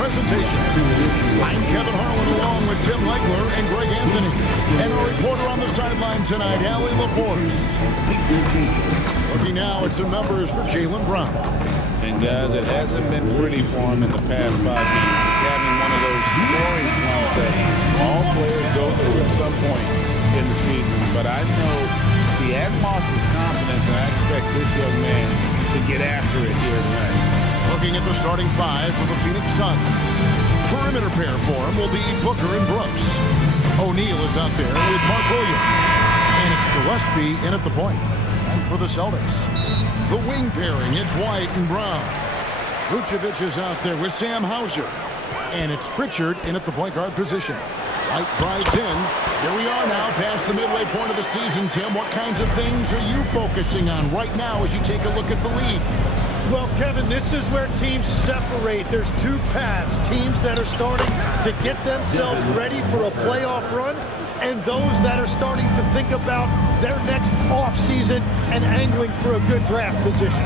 presentation. I'm Kevin Harlan along with Tim Legler and Greg Anthony. And our reporter on the sideline tonight, Allie LaForce. Looking now at some numbers for Jaylen Brown. And guys, it hasn't been pretty for him in the past 5 games. He's having one of those scoring slumps that all players go through at some point in the season. But I know he hadn't lost his confidence, and I expect this young man to get after it here tonight. Looking at the starting 5 for the Phoenix Suns. Perimeter pair for him will be Booker and Brooks. O'Neal is out there with Mark Williams. And it's Gillespie in at the point. And for the Celtics, the wing pairing, it's White and Brown. Vucevic is out there with Sam Hauser. And it's Pritchard in at the point guard position. White drives in. Here we are now past the midway point of the season, Tim. What kinds of things are you focusing on right now as you take a look at the league? Well, Kevin, this is where teams separate. There's 2 paths. Teams that are starting to get themselves ready for a playoff run, and those that are starting to think about their next offseason and angling for a good draft position.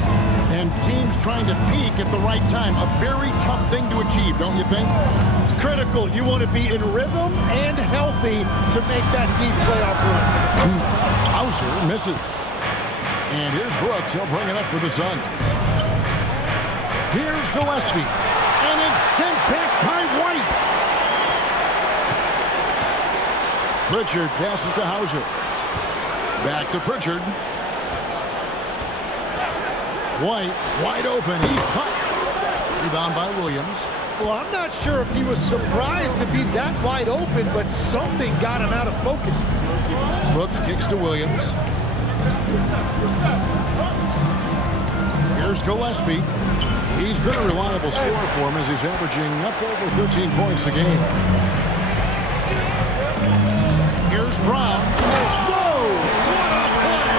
And teams trying to peak at the right time. A very tough thing to achieve, don't you think? It's critical. You want to be in rhythm and healthy to make that deep playoff run. Hauser misses. And here's Brooks. He'll bring it up for the Suns. Here's Gillespie. And it's sent back by White. Pritchard passes to Hauser. Back to Pritchard. White, wide open. He fights. Rebound by Williams. Well, I'm not sure if he was surprised to be that wide open, but something got him out of focus. Brooks kicks to Williams. Here's Gillespie. He's been a reliable scorer for him as he's averaging up over 13 points a game. Here's Brown. Whoa! What a play!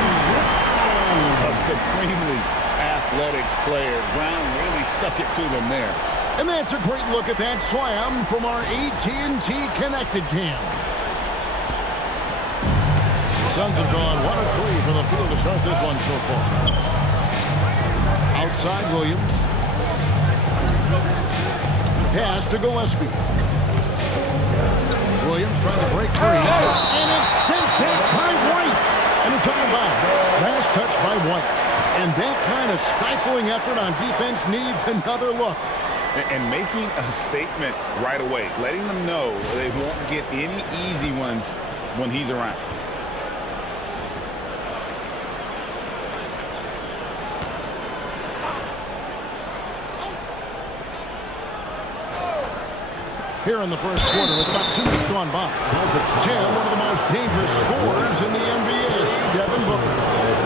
A supremely athletic player. Brown really stuck it to them there. And that's a great look at that slam from our AT&T Connected Cam. The Suns have gone 1 of 3 from the field to start this one so far. Outside Williams. Pass to Gillespie. Williams trying to break free. And it's sent back by White. And it's on the bounce. Last touch by White. And that kind of stifling effort on defense needs another look. And making a statement right away, letting them know they won't get any easy ones when he's around. Here in the first quarter with about 2 minutes gone by. Jim, one of the most dangerous scorers in the NBA, Devin Booker.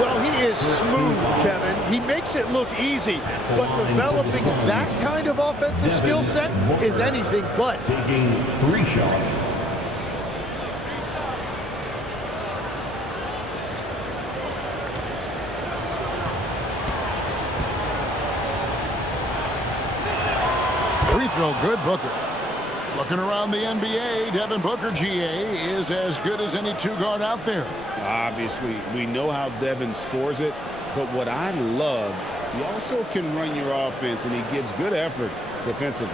Well, he is smooth, Kevin. He makes it look easy, but developing that kind of offensive skill set is anything but. Taking 3 shots. Free throw good, Booker. Looking around the NBA, Devin Booker, GA, is as good as any 2-guard out there. Obviously, we know how Devin scores it, but what I love, he also can run your offense, and he gives good effort defensively.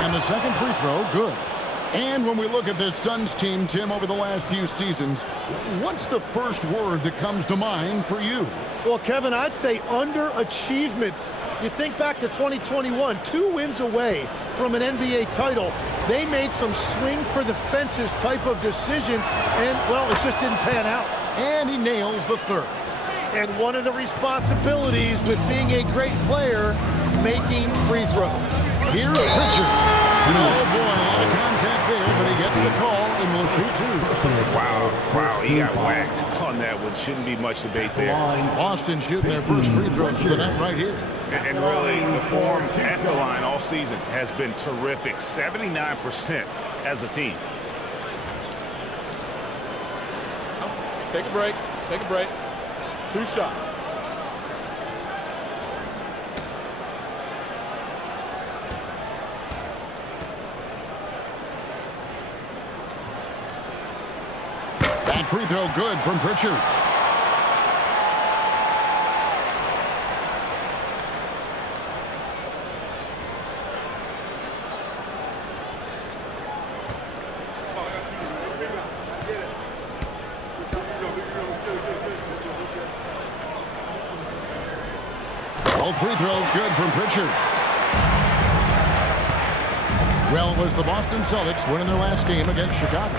And the second free throw, good. And when we look at this Suns team, Tim, over the last few seasons, what's the first word that comes to mind for you? Well, Kevin, I'd say underachievement. You think back to 2021, 2 wins away from an NBA title. They made some swing for the fences type of decisions, and, well, it just didn't pan out. And he nails the third. And one of the responsibilities with being a great player is making free throws. Here's Pritchard. Oh, boy, a lot of contact there, but he gets the call and will shoot 2. Wow, he got whacked on that one. Shouldn't be much debate there. Boston shooting their first free throws to the net right here. And really, the form at the line all season has been terrific. 79% as a team. Take a break. Take a break. 2 shots. That free throw good from Pritchard. Both free throws good from Pritchard. Well, it was the Boston Celtics winning their last game against Chicago.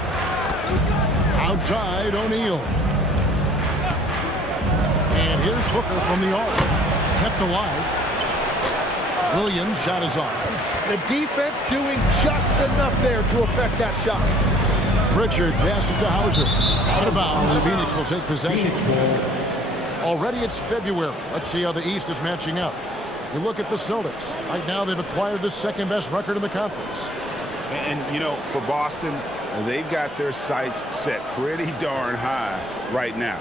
Outside, O'Neal. And here's Booker from the arc. Kept alive. Williams' shot is off. The defense doing just enough there to affect that shot. Pritchard passes to Hauser. Out of bounds. Phoenix will take possession. Already it's February. Let's see how the East is matching up. You look at the Celtics. Right now they've acquired the second-best record in the conference. And, you know, for Boston, they've got their sights set pretty darn high right now.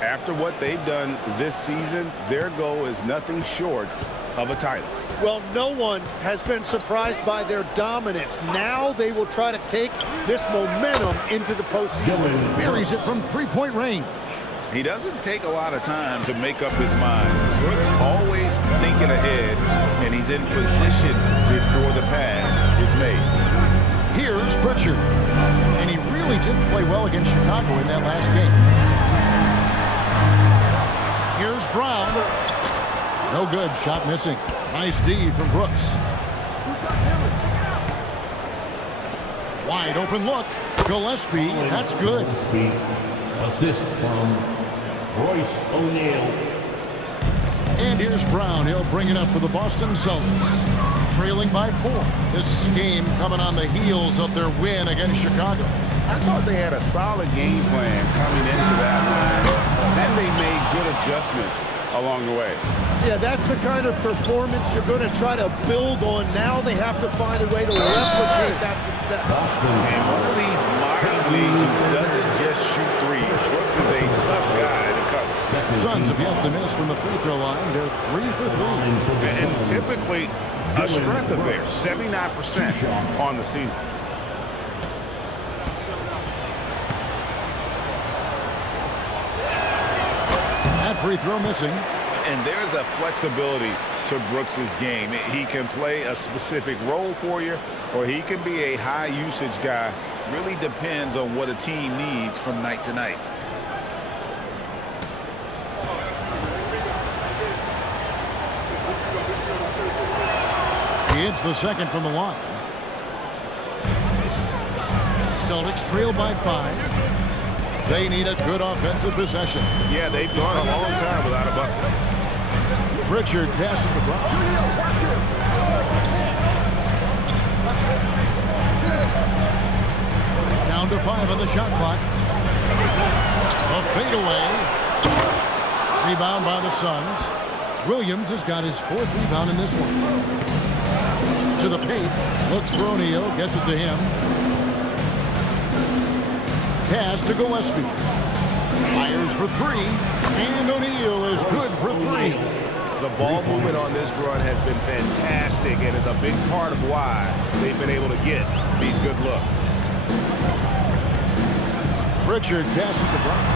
After what they've done this season, their goal is nothing short of a title. Well, no one has been surprised by their dominance. Now they will try to take this momentum into the postseason. Buries it from three-point range. He doesn't take a lot of time to make up his mind. Brooks always thinking ahead, and he's in position before the pass is made. Here's Pritchard. And he really did play well against Chicago in that last game. Here's Brown. No good. Shot missing. Nice D from Brooks. Wide open look. Gillespie. That's good. Assist from Royce O'Neal. And here's Brown. He'll bring it up for the Boston Celtics. Trailing by 4. This game coming on the heels of their win against Chicago. I thought they had a solid game plan coming into that line. Then they made good adjustments along the way. Yeah, that's the kind of performance you're going to try to build on. Now they have to find a way to replicate that success. And one of these modern leagues who doesn't just shoot threes. Brooks is a tough guy to cover. Suns have yet to miss from the free throw line. They're 3 for 3. And typically a strength of theirs, 79% on the season. That free throw missing. And there's a flexibility to Brooks's game. He can play a specific role for you, or he can be a high usage guy. Really depends on what a team needs from night to night. He hits the second from the line. Celtics trail by 5. They need a good offensive possession. Yeah, they've gone a long time without a bucket. Pritchard passes to Brown. Down to 5 on the shot clock. A fadeaway. Rebound by the Suns. Williams has got his 4th rebound in this one. To the paint. Looks for O'Neal. Gets it to him. Pass to Gillespie. Fires for 3. And O'Neal is good for 3. The ball movement on this run has been fantastic and is a big part of why they've been able to get these good looks. Pritchard passes to Brown.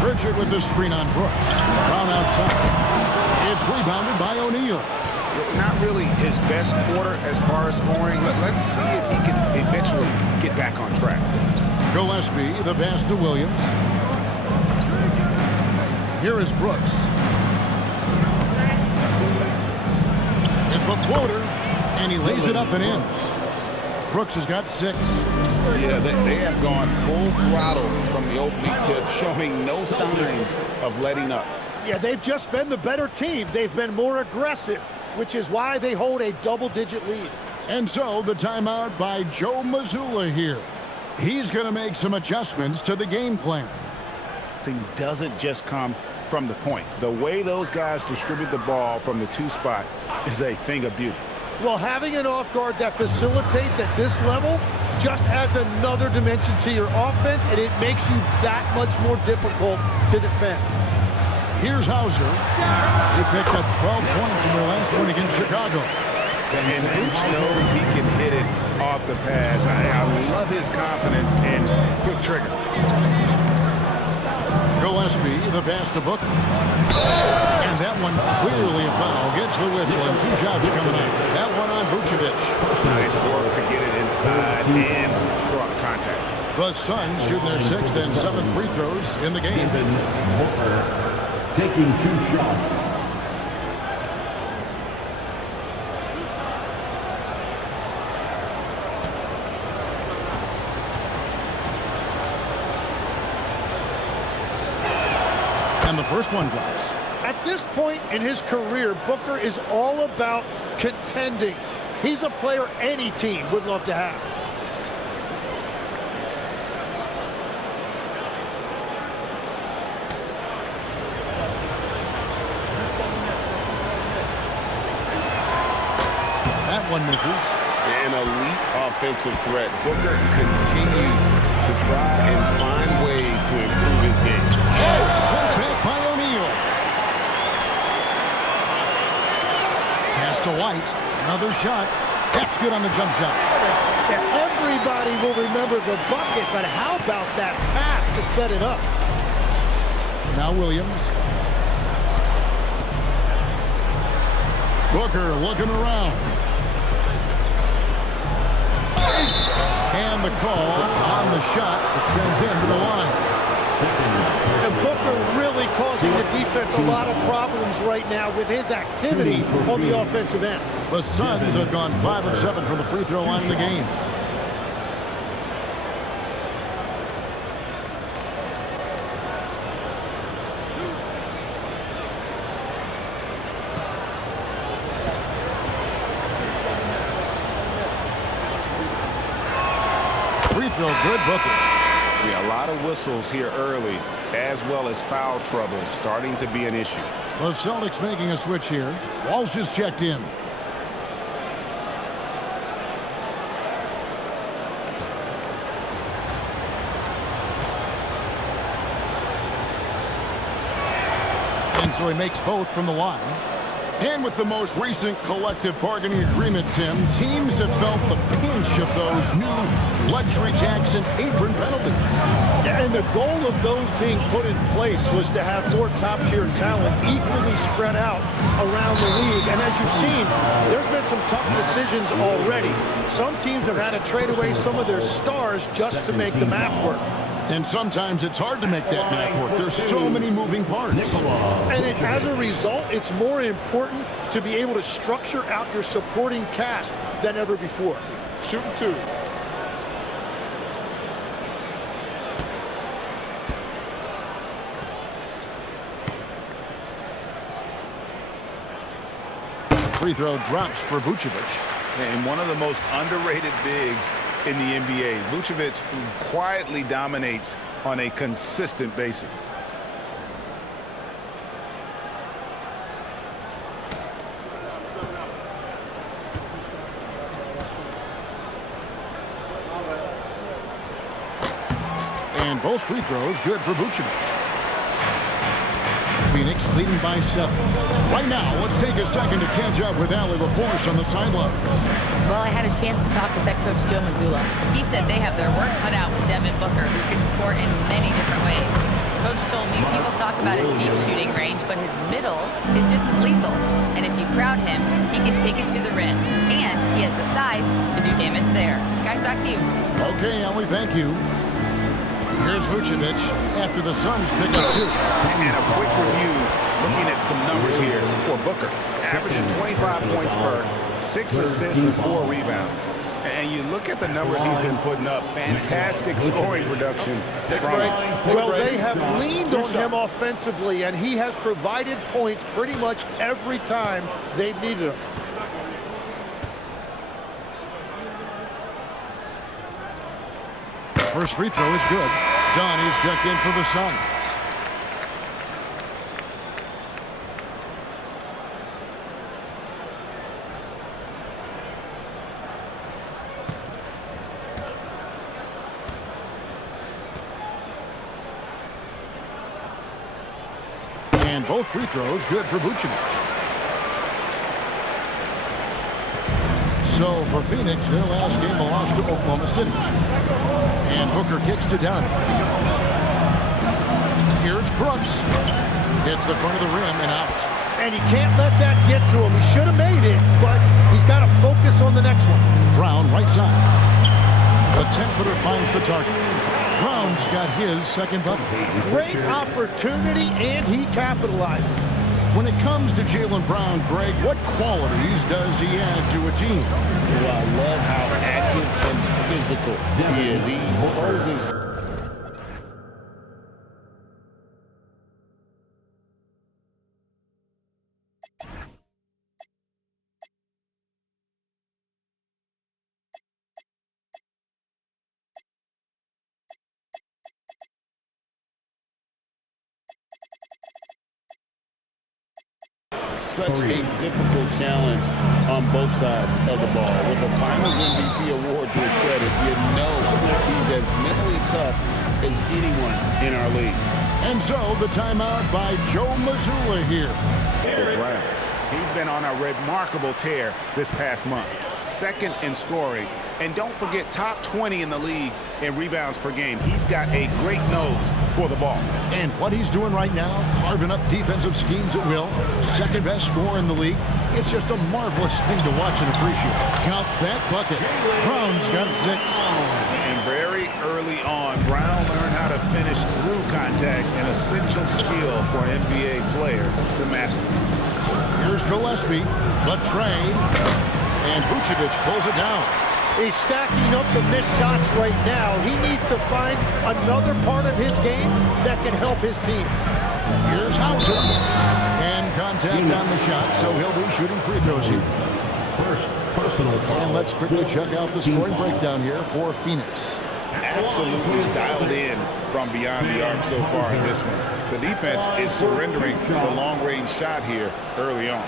Pritchard with the screen on Brooks. Brown outside. It's rebounded by O'Neal. Not really his best quarter as far as scoring. Let's see if he can eventually get back on track. Gillespie, the pass to Williams. Here is Brooks. And the floater, and he lays it up and in. Brooks has got 6. Yeah, they have gone full throttle from the opening tip, showing no signs of letting up. Yeah, they've just been the better team. They've been more aggressive, which is why they hold a double-digit lead. And so the timeout by Joe Mazzulla here. He's going to make some adjustments to the game plan. It doesn't just come from the point. The way those guys distribute the ball from the 2 spot is a thing of beauty. Well, having an off guard that facilitates at this level just adds another dimension to your offense, and it makes you that much more difficult to defend. Here's Hauser. He picked up 12 points in their last win against Chicago. And Booch knows he can hit it off the pass. I love his confidence and quick trigger. Gillespie, the pass to Booker. And that one clearly a foul. Gets the whistle and 2 shots coming up. That one on Vucevic. Nice work to get it inside and draw the contact. The Suns shooting their 6th and 7th free throws in the game. Booker taking 2 shots. And the first one drops. At this point in his career, Booker is all about contending. He's a player any team would love to have. That one misses. An elite offensive threat. Booker continues to try and find ways to improve his game. Oh, sent back by O'Neal. Pass to White. Another shot. That's good on the jump shot. Yeah, everybody will remember the bucket, but how about that pass to set it up? Now Williams. Booker looking around. And the call on the shot that sends him to the line. And Booker really causing the defense a lot of problems right now with his activity on the offensive end. The Suns have gone 5 of 7 from the free throw line in the game. Free throw, good, Booker. Yeah, a lot of whistles here early, as well as foul trouble starting to be an issue. The Celtics making a switch here. Walsh is checked in. And so he makes both from the line. And with the most recent collective bargaining agreement, Tim, teams have felt the pinch of those new luxury tax and apron penalties. And the goal of those being put in place was to have more top-tier talent equally spread out around the league. And as you've seen, there's been some tough decisions already. Some teams have had to trade away some of their stars just to make the math work. And sometimes it's hard to make that math work. There's so many moving parts. And as a result, it's more important to be able to structure out your supporting cast than ever before. Shooting two. Free throw drops for Vucevic. And one of the most underrated bigs in the NBA. Vucevic quietly dominates on a consistent basis. And both free throws good for Vucevic. Phoenix leading by 7. Right now, let's take a second to catch up with Allie LaForce on the sideline. Well, I had a chance to talk with head coach Joe Mazzulla. He said they have their work cut out with Devin Booker, who can score in many different ways. Coach told me people talk about his deep shooting range, but his middle is just as lethal. And if you crowd him, he can take it to the rim. And he has the size to do damage there. Guys, back to you. Okay, Allie, thank you. Here's Vucevic after the Suns pick up 2. And a quick review, looking at some numbers here for Booker. Averaging 25 points per, 6 assists and 4 rebounds. And you look at the numbers he's been putting up. Fantastic scoring production from him. Well, they have leaned on him offensively, and he has provided points pretty much every time they've needed him. First free throw is good. Dunn is checked in for the Suns. And both free throws good for Vucevic. So for Phoenix, their last game lost to Oklahoma City. And Booker kicks to Dunn. Here's Brooks. Hits the front of the rim and out. And he can't let that get to him. He should have made it, but he's got to focus on the next one. Brown, right side. The 10-footer finds the target. Brown's got his second bucket. Great opportunity, and he capitalizes. When it comes to Jaylen Brown, Greg, what qualities does he add to a team? Well, I love how active and physical he is. He poses such a difficult challenge on both sides of the ball. With a Finals MVP award to his credit, you know he's as mentally tough as anyone in our league. And so the timeout by Joe Mazzulla here. For Brown, he's been on a remarkable tear this past month. Second in scoring, and don't forget top 20 in the league in rebounds per game. He's got a great nose for the ball. And what he's doing right now, carving up defensive schemes at will, second best scorer in the league. It's just a marvelous thing to watch and appreciate. Count that bucket. Brown's got 6. And very early on, Brown learned how to finish through contact, an essential skill for an NBA player to master. Here's Gillespie, the trade, and Vucevic pulls it down. He's stacking up the missed shots right now. He needs to find another part of his game that can help his team. Here's Hauser, and contact on the shot, so he'll be shooting free throws here. First personal foul. And let's quickly check out the scoring breakdown here for Phoenix. Absolutely dialed in from beyond the arc so far in this one. The defense is surrendering the long-range shot here early on.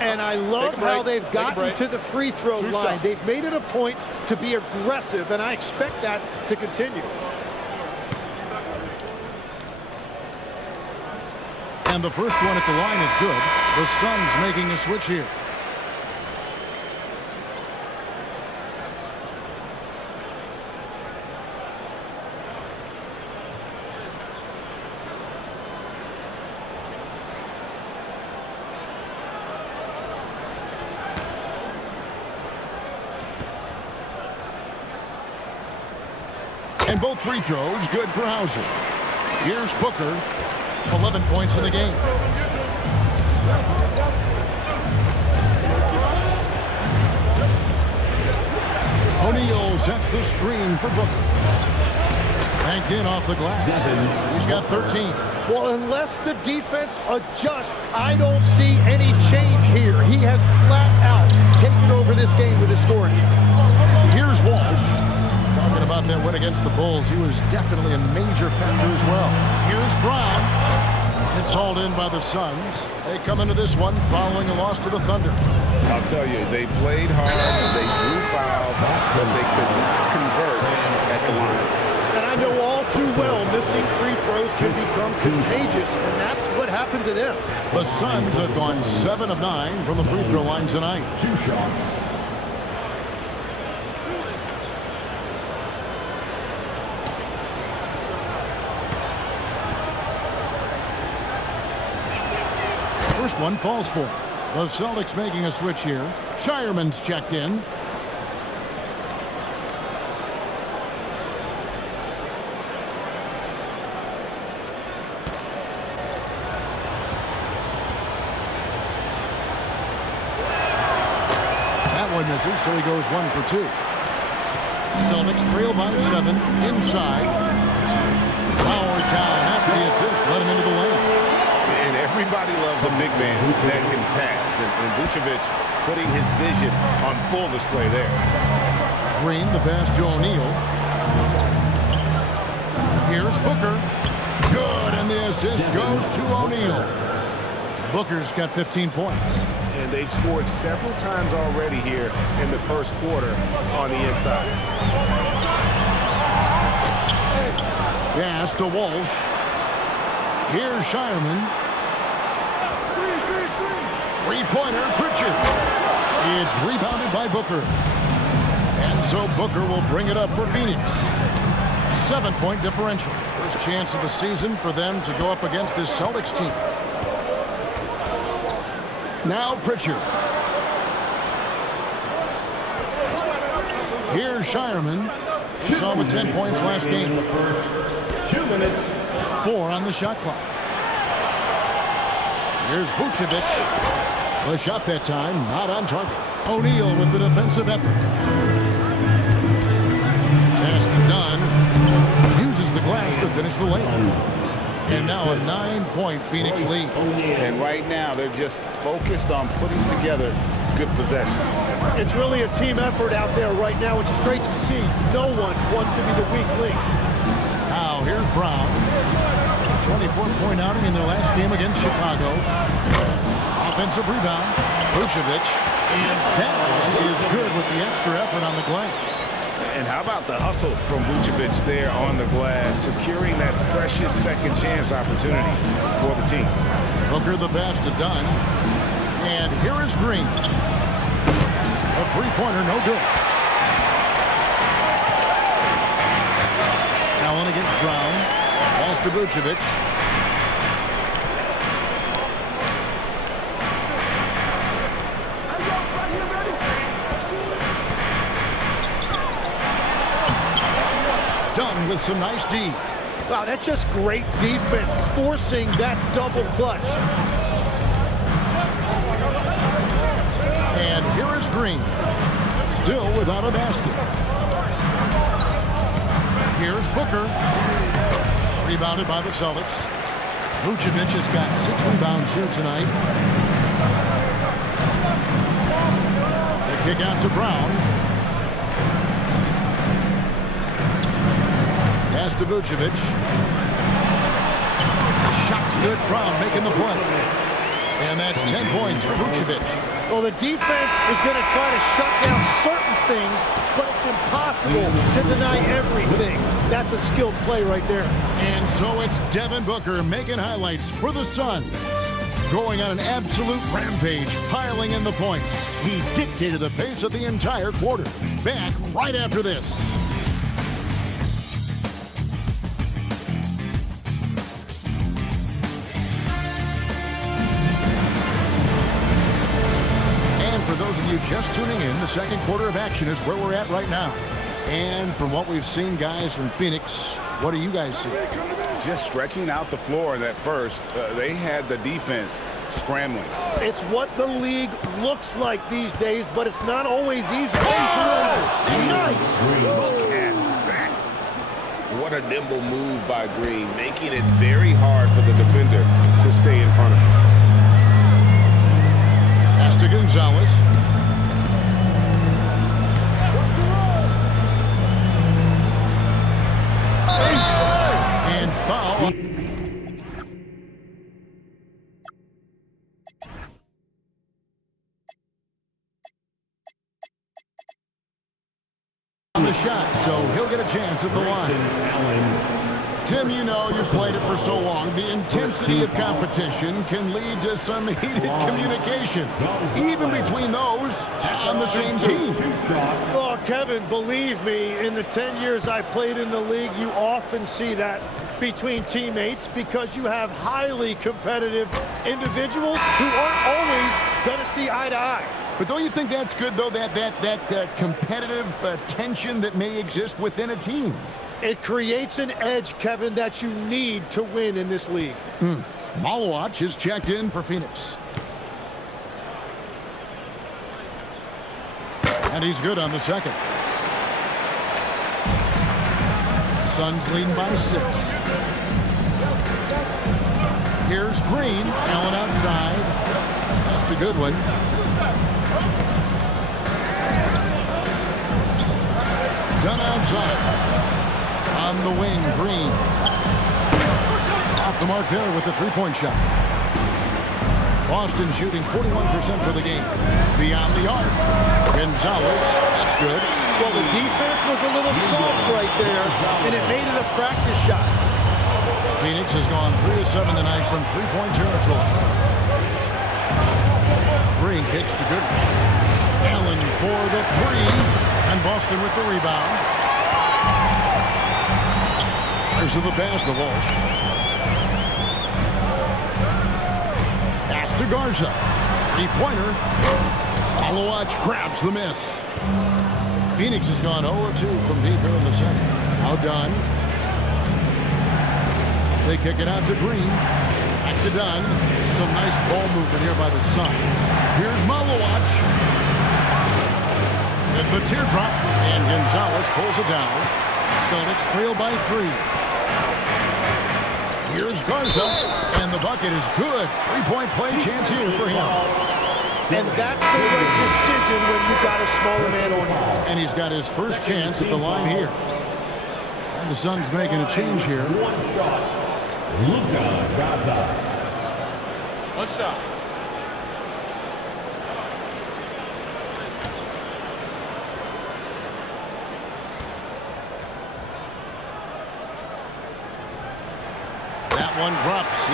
And I love how they've gotten to the free throw line. They've made it a point to be aggressive, and I expect that to continue. And the first one at the line is good. The Suns making a switch here. And both free throws good for Hauser. Here's Booker, 11 points in the game. O'Neal sets the screen for Booker. Banked in off the glass. He's got 13. Well, unless the defense adjusts, I don't see any change here. He has flat out taken over this game with his scoring. Here's Walsh. Talking about that win against the Bulls, he was definitely a major factor as well. Here's Brown. It's hauled in by the Suns. They come into this one following a loss to the Thunder. I'll tell you, they played hard, they drew fouls, but they could not convert at the line. And I know all too well missing free throws can become contagious, and that's what happened to them. The Suns have gone 7 of 9 from the free throw line tonight. 2 shots. First one falls for. The Celtics making a switch here. Shireman's checked in. That one misses, so he goes 1 for 2. Celtics trail by 7 inside. Powered down after the assist, let him into the lane. And everybody loves a big man that can pass. And Vucevic putting his vision on full display there. Green, the pass to O'Neal. Here's Booker. Good, and the assist goes to O'Neal. Booker's got 15 points. And they've scored several times already here in the first quarter on the inside. Pass to Walsh. Here's Shireman. Three-pointer, Pritchard. It's rebounded by Booker. And so Booker will bring it up for Phoenix. 7-point differential. First chance of the season for them to go up against this Celtics team. Now Pritchard. Here's Shireman. He saw him with 10 points last game. 2 minutes. 4 on the shot clock. Here's Vucevic. The shot that time, not on target. O'Neal with the defensive effort. Pass to Dunn. Uses the glass to finish the lane. And now a 9-point Phoenix lead. And right now, they're just focused on putting together good possession. It's really a team effort out there right now, which is great to see. No one wants to be the weak link. Now here's Brown. A 24-point outing in their last game against Chicago. Off Offensive rebound. Vucevic. And that one is good with the extra effort on the glass. And how about the hustle from Vucevic there on the glass, securing that precious second chance opportunity for the team. Booker the pass to Dunn. And here is Green. A three-pointer, no good. Allen against Brown. Pass to Vucevic. Dunn with some nice D. Wow, that's just great defense, forcing that double clutch. And here is Green. Still without a basket. Here's Booker. Rebounded by the Celtics. Vucevic has got 6 rebounds here tonight. The kick out to Brown. Pass to Vucevic. Shot's good. Brown making the play. And that's 10 points for Vucevic. Well, the defense is going to try to shut down certain things, but it's impossible to deny everything. That's a skilled play right there. And so it's Devin Booker making highlights for the Suns. Going on an absolute rampage, piling in the points. He dictated the pace of the entire quarter. Back right after this. For those of you just tuning in, the second quarter of action is where we're at right now. And from what we've seen, guys, from Phoenix, what do you guys see? Just stretching out the floor that first. They had the defense scrambling. It's what the league looks like these days, but it's not always easy. Nice. Look at that. What a nimble move by Green, making it very hard for the defender to stay in front of him. Pass to Gonzalez. And foul. On the shot, so he'll get a chance at the line. Tim, you know, you've played it for so long. The intensity of competition can lead to some heated communication, even between those on the same team. Oh, Kevin, believe me, in the 10 years I played in the league, you often see that between teammates because you have highly competitive individuals who aren't always going to see eye to eye. But don't you think that's good, though, that competitive tension that may exist within a team? It creates an edge, Kevin, that you need to win in this league. Malawach is checked in for Phoenix. And he's good on the second. Suns leading by 6. Here's Green. Allen outside. That's a good one. Done outside. On the wing, Green. Off the mark there with the three-point shot. Boston shooting 41% for the game. Beyond the arc. Gonzalez, that's good. Well, the defense was a little soft right there, and it made it a practice shot. Phoenix has gone 3 of 7 tonight from three-point territory. Green kicks to good. Allen for the 3, and Boston with the rebound. There's the pass to Walsh. Pass to Garza. 3-pointer. Malawach grabs the miss. Phoenix has gone 0-2 from deep here in the second. Now Dunn. They kick it out to Green. Back to Dunn. Some nice ball movement here by the Suns. Here's Malawach. With the teardrop. And Gonzalez pulls it down. Celtics trail by 3. Here's Garza, and the bucket is good. 3-point play chance here for him. And that's the right decision when you've got a smaller man on him. And he's got his first chance at the line here. And the Suns making a change here. Luka Garza. One shot.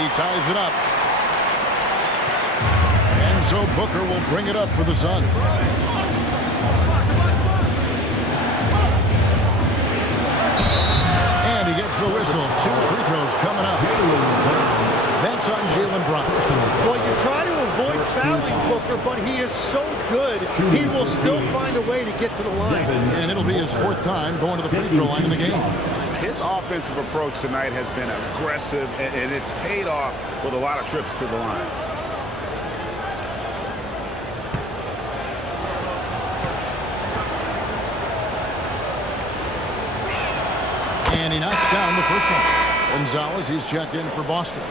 He ties it up. And so Booker will bring it up for the Suns. And he gets the whistle. 2 free throws coming up. That's on Jalen Brown. Well, you try to avoid fouling Booker, but he is so good, he will still find a way to get to the line. And it'll be his 4th time going to the free throw line in the game. His offensive approach tonight has been aggressive, and it's paid off with a lot of trips to the line. And he knocks down the first one. Gonzalez, he's checked in for Boston.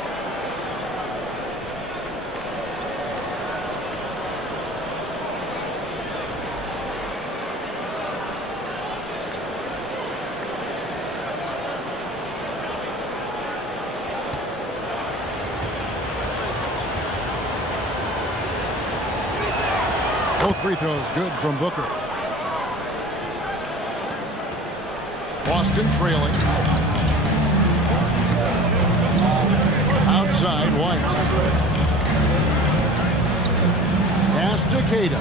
Both free throws good from Booker. Boston trailing. Outside, White. Pass to Cada.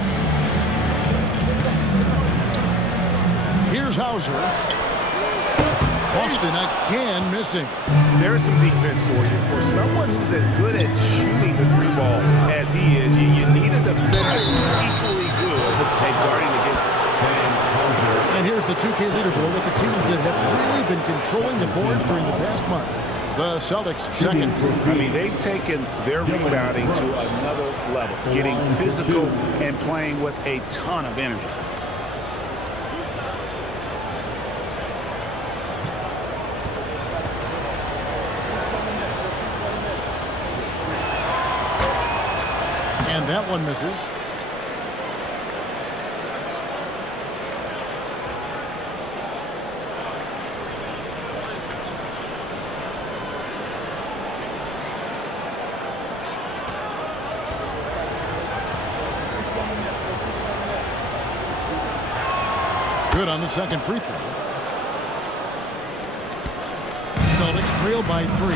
Here's Hauser. Boston again missing. There's some defense for you. For someone who's as good at shooting the 3-ball as he is, you need a defender who's equally good at guarding against it. And here's the 2K leaderboard with the teams that have really been controlling the boards during the past month. The Celtics second. I mean, they've taken their rebounding to another level, getting physical and playing with a ton of energy. And that one misses. Good on the second free throw. Celtics trail by 3.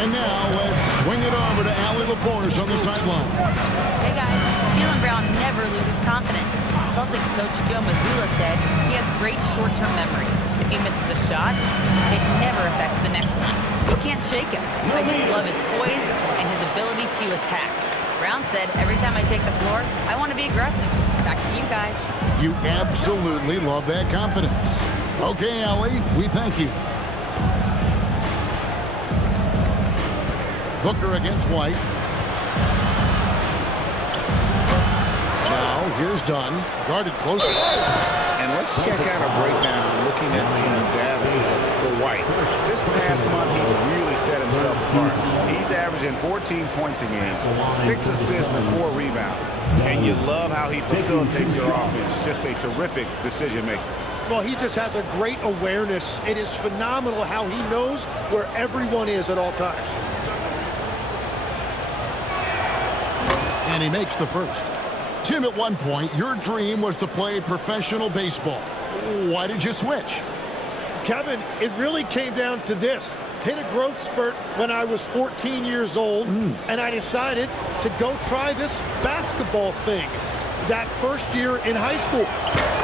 And now let's swing it over to Allie LaForce on the sideline. Hey guys, Jalen Brown never loses confidence. Celtics coach Joe Mazzulla said he has great short-term memory. If he misses a shot, it never affects the next one. You can't shake him. I just love his poise and his ability to attack. Brown said, every time I take the floor, I want to be aggressive. Back to you guys. You absolutely love that confidence. Okay, Allie, we thank you. Booker against White. Now, here's Dunn. Guarded closely. And let's check out a breakdown looking at some data for White. This past month, he's really set himself apart. He's averaging 14 points a game, 6 assists and 4 rebounds. And you love how he facilitates your offense. Just a terrific decision maker. Well, he just has a great awareness. It is phenomenal how he knows where everyone is at all times. And he makes the first. Tim, at one point, your dream was to play professional baseball. Why did you switch? Kevin, it really came down to this. Hit a growth spurt when I was 14 years old, and I decided to go try this basketball thing that first year in high school.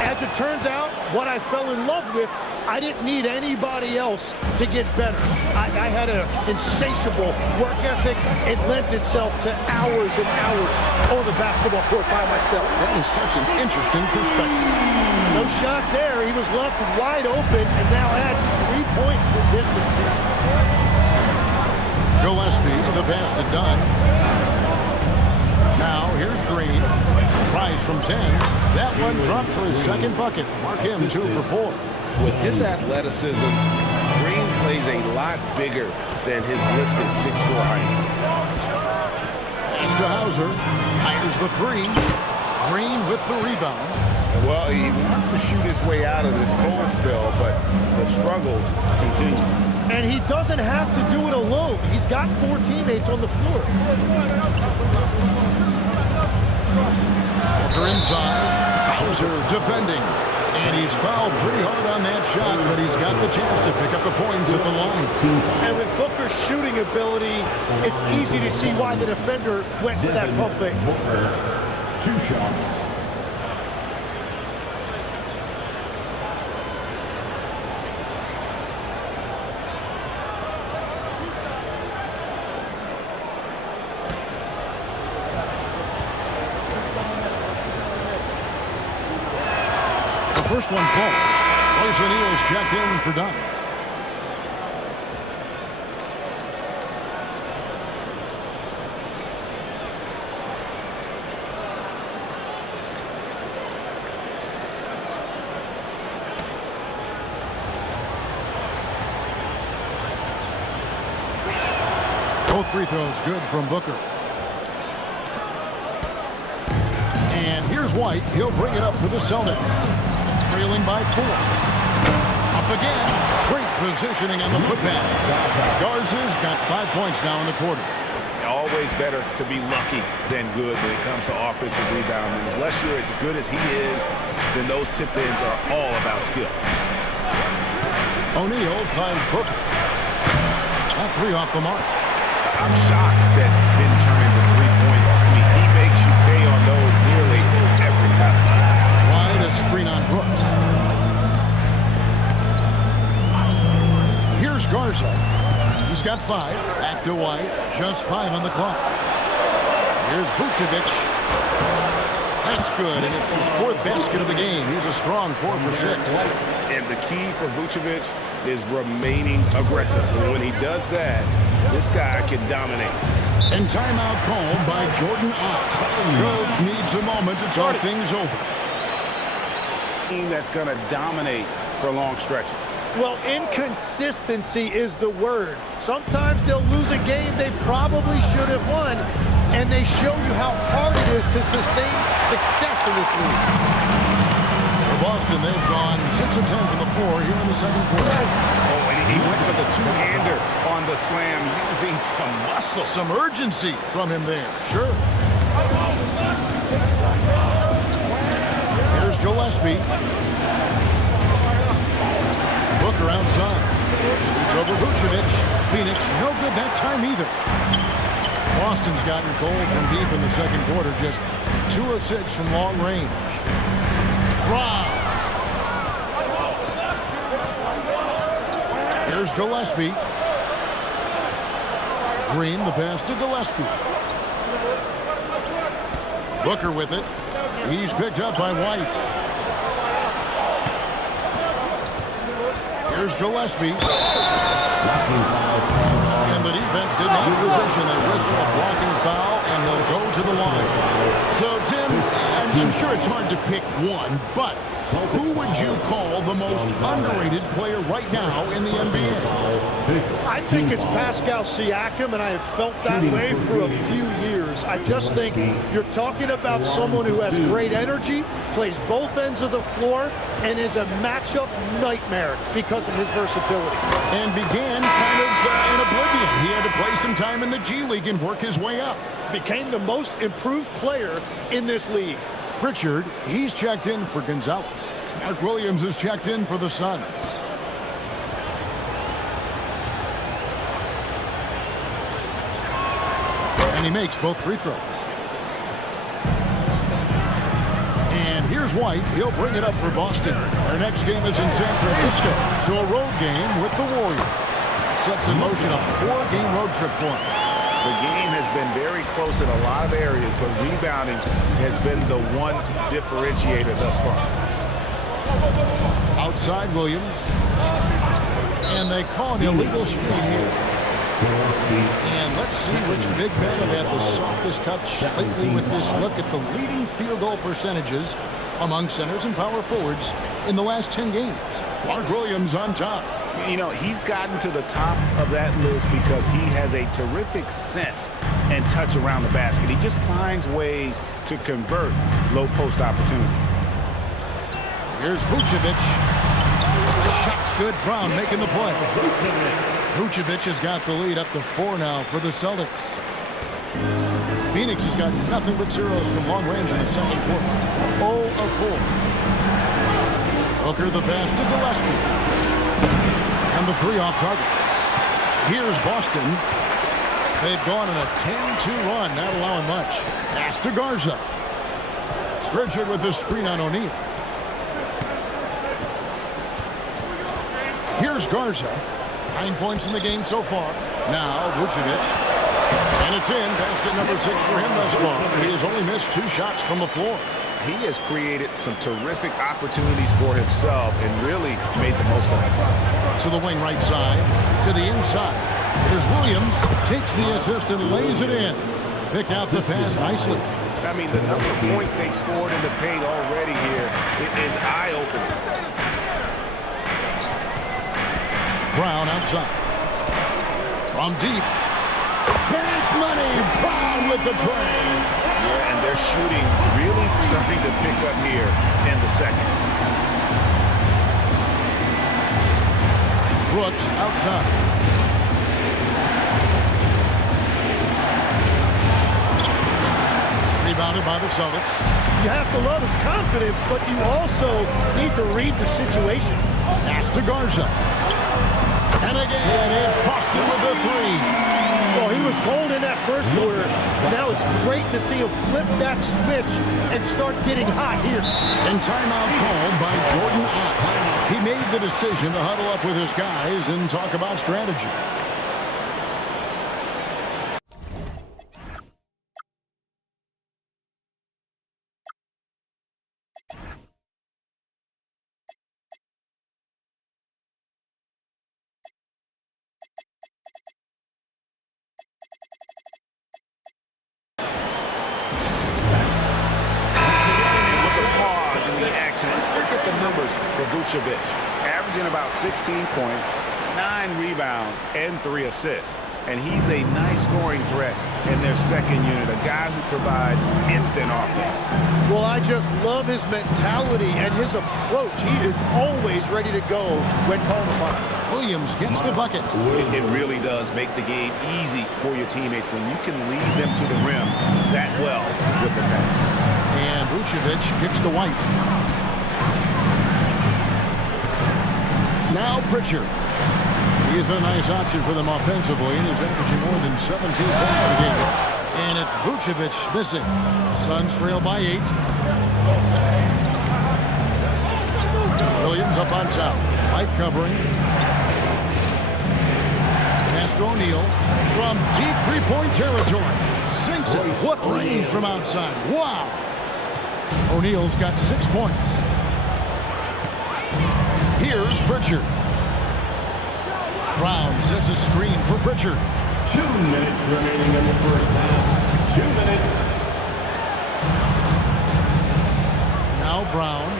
As it turns out, what I fell in love with, I didn't need anybody else to get better. I had an insatiable work ethic. It lent itself to hours and hours on the basketball court by myself. That is such an interesting perspective. No shot there. He was left wide open and now adds 3 points from distance. Gillespie, the pass to Dunn. Now, here's Green. Tries from 10. That one dropped for his second bucket. Mark him 2 for 4. With his athleticism, Green plays a lot bigger than his listed 6'4" height. Pass to Hauser. Fires the 3. Green with the rebound. Well, he wants to shoot his way out of this cold spell, but the struggles continue. And he doesn't have to do it alone. He's got 4 teammates on the floor. Booker inside. Boozer defending. And he's fouled pretty hard on that shot, but he's got the chance to pick up the points at the line. And with Booker's shooting ability, it's easy to see why the defender went for that pump fake. Booker, 2 shots. First one falls. Royce O'Neal's checked in for Dunn. Both free throws good from Booker. And here's White. He'll bring it up for the Celtics. Trailing by 4. Up again. Great positioning on the putback. Garza's got 5 points now in the quarter. Always better to be lucky than good when it comes to offensive rebounding. Unless you're as good as he is, then those tip-ins are all about skill. O'Neal finds Booker. That 3 off the mark. I'm shocked that didn't turn into 3 points. I mean, he makes you pay on those nearly every time. Wide a screen on Brooks. Here's Garza. He's got 5. Back to White. Just 5 on the clock. Here's Vucevic. That's good, and it's his 4th basket of the game. He's a strong 4 for 6. And the key for Vucevic is remaining aggressive. When he does that, this guy can dominate. And timeout called by Jordan Ox. Coach needs a moment to talk things over. Team that's going to dominate for long stretches. Well, inconsistency is the word. Sometimes they'll lose a game they probably should have won, and they show you how hard it is to sustain success in this league. For Boston, they've gone 6 of 10 from the floor here in the second quarter. Oh, and he went for the two-hander on the slam, using some muscle. Some urgency from him there, sure. Here's Gillespie. Booker outside. It's over Vucevic. Phoenix, no good that time either. Boston's gotten cold from deep in the second quarter. Just 2 of 6 from long range. Wow. Here's Gillespie. Green, the pass to Gillespie. Booker with it. He's picked up by White. Here's Gillespie. And the defense didn't have position. They whistle a blocking foul, and he'll go to the line. So, Tim, I'm sure it's hard to pick one, but who would you call the most underrated player right now in the NBA? I think it's Pascal Siakam, and I have felt that way for a few years. I just think you're talking about someone who has great energy, plays both ends of the floor, and is a matchup nightmare because of his versatility. And began kind of in oblivion. He had to play some time in the G League and work his way up. Became the most improved player in this league. Pritchard, he's checked in for Gonzalez. Mark Williams is checked in for the Suns. And he makes both free throws. And here's White. He'll bring it up for Boston. Their next game is in San Francisco. So a road game with the Warriors. Sets in motion a 4-game road trip for him. The game has been very close in a lot of areas, but rebounding has been the one differentiator thus far. Outside Williams. And they call an illegal screen here. And let's see which big men have had the softest touch lately with this look at the leading field goal percentages among centers and power forwards in the last 10 games. Mark Williams on top. You know, he's gotten to the top of that list because he has a terrific sense and touch around the basket. He just finds ways to convert low post opportunities. Here's Vucevic. The shot's good. Brown making the play. Vucevic has got the lead up to 4 now for the Celtics. Phoenix has got nothing but zeros from long range in the second quarter. 0 of 4. Booker the pass to Gillespie. And the 3 off target. Here's Boston. They've gone on a 10-2 run, not allowing much. Pass to Garza. Richard with the screen on O'Neal. Here's Garza. 9 points in the game so far. Now Vucevic. And it's in. Basket number 6 for him thus far. He has only missed 2 shots from the floor. He has created some terrific opportunities for himself and really made the most of it. To the wing right side. To the inside. Here's Williams. Takes the assist and lays it in. Pick out the pass nicely. I mean, the number of points they've scored in the paint already here, it is eye-opening. Brown outside. From deep. Cash money. Brown with the tray. Yeah, and their shooting really starting to pick up here in the second. Brooks outside. Rebounded by the Celtics. You have to love his confidence, but you also need to read the situation. Pass to Garza. And again, it's Boston with the 3. Well, he was cold in that first quarter. Now it's great to see him flip that switch and start getting hot here. And timeout called by Jordan Ott. He made the decision to huddle up with his guys and talk about strategy. Vucevic, averaging about 16 points, 9 rebounds, and 3 assists. And he's a nice scoring threat in their second unit, a guy who provides instant offense. Well, I just love his mentality and his approach. He is always ready to go when called upon. Williams gets the bucket. It really does make the game easy for your teammates when you can lead them to the rim that well with the pass. And Vucevic kicks to White. Now Pritchard. He's been a nice option for them offensively and is averaging more than 17 points a game. And it's Vucevic missing. Suns trail by 8. Williams up on top. White covering. Pass to O'Neal from deep three-point territory. Sinks it. What range from outside. Wow. O'Neal's got 6 points. Here's Pritchard. Brown sets a screen for Pritchard. 2 minutes remaining in the first half. 2 minutes. Now Brown.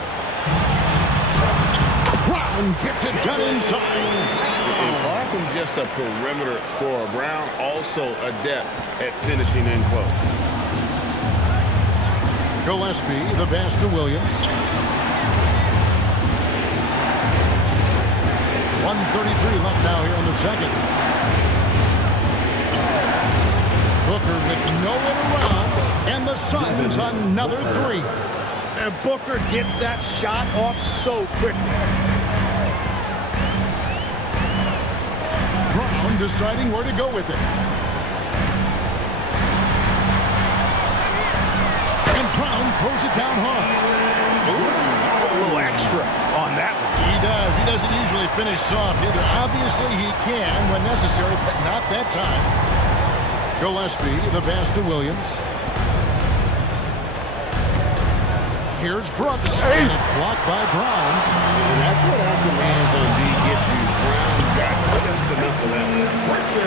Brown gets it done inside. And far from just a perimeter scorer, Brown also adept at finishing in close. Gillespie, the pass to Williams. 1:33 left now here in the second. Booker with no one around, and the Suns another 3. And Booker gets that shot off so quickly. Brown deciding where to go with it. And Brown throws it down hard. Ooh, a little extra on that one. He does. He doesn't usually finish soft either. Obviously, he can when necessary, but not that time. Gillespie, the pass to Williams. Here's Brooks, and it's blocked by Brown. And that's what after man's on D gets you. Brown got just enough of that.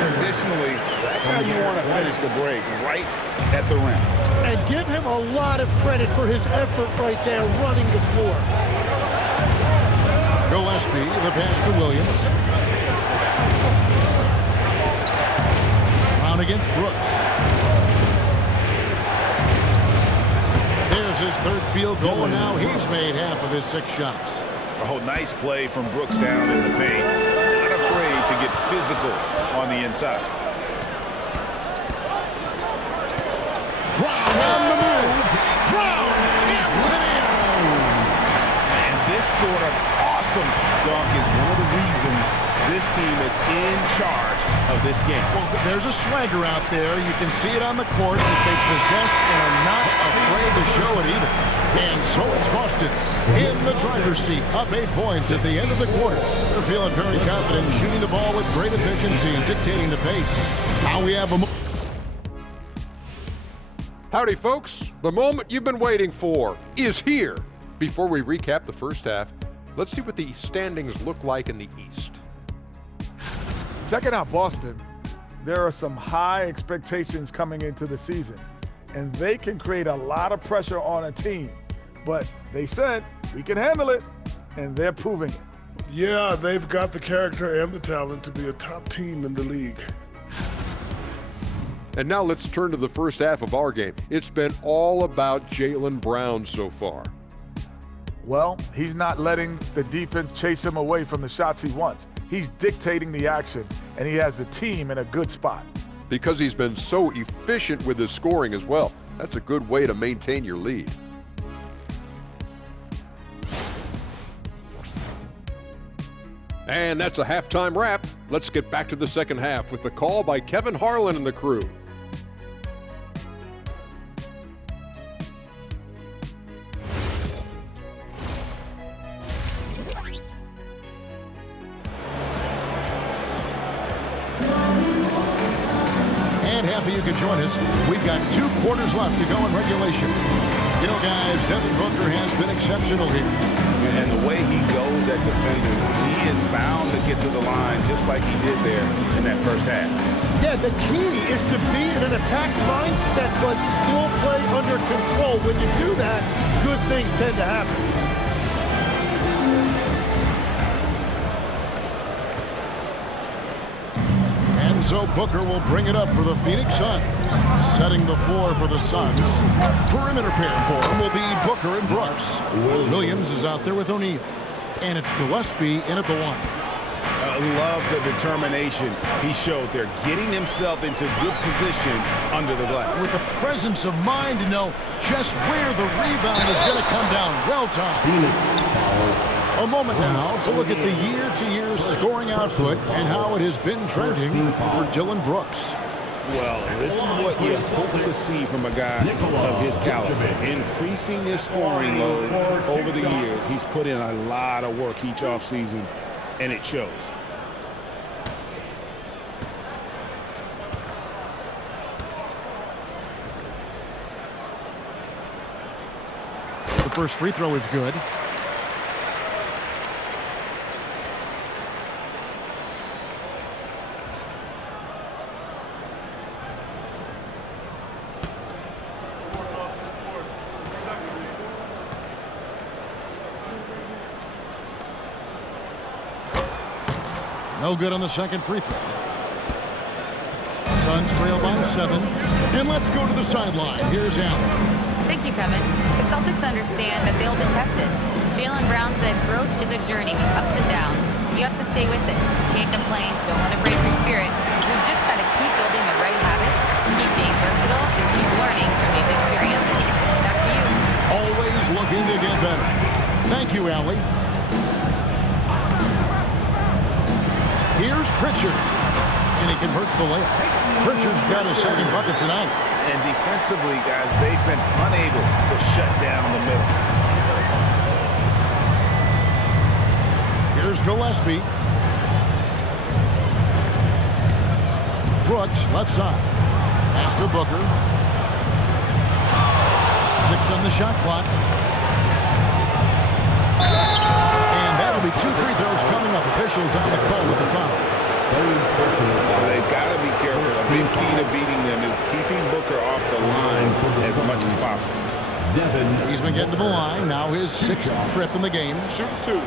Traditionally, that's how you want to finish the break, right at the rim. And give him a lot of credit for his effort right there running the floor. Gillespie, the pass to Williams. Brown against Brooks. There's his 3rd field goal, and now he's made half of his 6 shots. Oh, nice play from Brooks down in the paint. Not afraid to get physical on the inside. Brown on the move. Brown jams it in. And this sort of awesome dunk is one of the reasons this team is in charge of this game. Well, there's a swagger out there. You can see it on the court that they possess and are not afraid to show it either. And so it's Boston in the driver's seat, up 8 points at the end of the quarter. They're feeling very confident, shooting the ball with great efficiency and dictating the pace. Now we have a... Howdy, folks. The moment you've been waiting for is here. Before we recap the first half, let's see what the standings look like in the East. Checking out Boston, there are some high expectations coming into the season, and they can create a lot of pressure on a team. But they said, we can handle it, and they're proving it. Yeah, they've got the character and the talent to be a top team in the league. And now let's turn to the first half of our game. It's been all about Jaylen Brown so far. Well, he's not letting the defense chase him away from the shots he wants. He's dictating the action, and he has the team in a good spot. Because he's been so efficient with his scoring as well. That's a good way to maintain your lead. And that's a halftime wrap. Let's get back to the second half with the call by Kevin Harlan and the crew. Happy you could join us. We've got 2 quarters left to go in regulation. You know, guys, Devin Booker has been exceptional here. And the way he goes at defenders, he is bound to get to the line just like he did there in that first half. Yeah, the key is to be in an attack mindset, but still play under control. When you do that, good things tend to happen. So Booker will bring it up for the Phoenix Suns. Setting the floor for the Suns. Perimeter pair for him will be Booker and Brooks. Williams is out there with O'Neal. And it's Gillespie in at the 1. I love the determination he showed there, getting himself into good position under the glass. With the presence of mind to know just where the rebound is going to come down. Well timed. A moment now to look at the year-to-year scoring output and how it has been trending for Dillon Brooks. Well, this is what you hope to see from a guy of his caliber. Increasing his scoring load over the years. He's put in a lot of work each offseason, and it shows. The first free throw is good. No good on the second free throw. Suns trail by 7. And let's go to the sideline. Here's Allen. Thank you, Kevin. The Celtics understand that they'll be tested. Jaylen Brown said growth is a journey with ups and downs. You have to stay with it. Can't complain. Don't want to break your spirit. We've just got to keep building the right habits, keep being versatile, and keep learning from these experiences. Back to you. Always looking to get better. Thank you, Allie. Here's Pritchard, and he converts the layup. Pritchard's got his second bucket tonight. And defensively, guys, they've been unable to shut down the middle. Here's Gillespie. Brooks, left side. Pass to Booker. 6 on the shot clock. And that'll be 2 free throws coming up. Officials on the call with the foul. They've got to be careful. A big key to beating them is keeping Booker off the line as much as possible. He's been getting to the line. Now his 6th trip in the game. Shooting 2.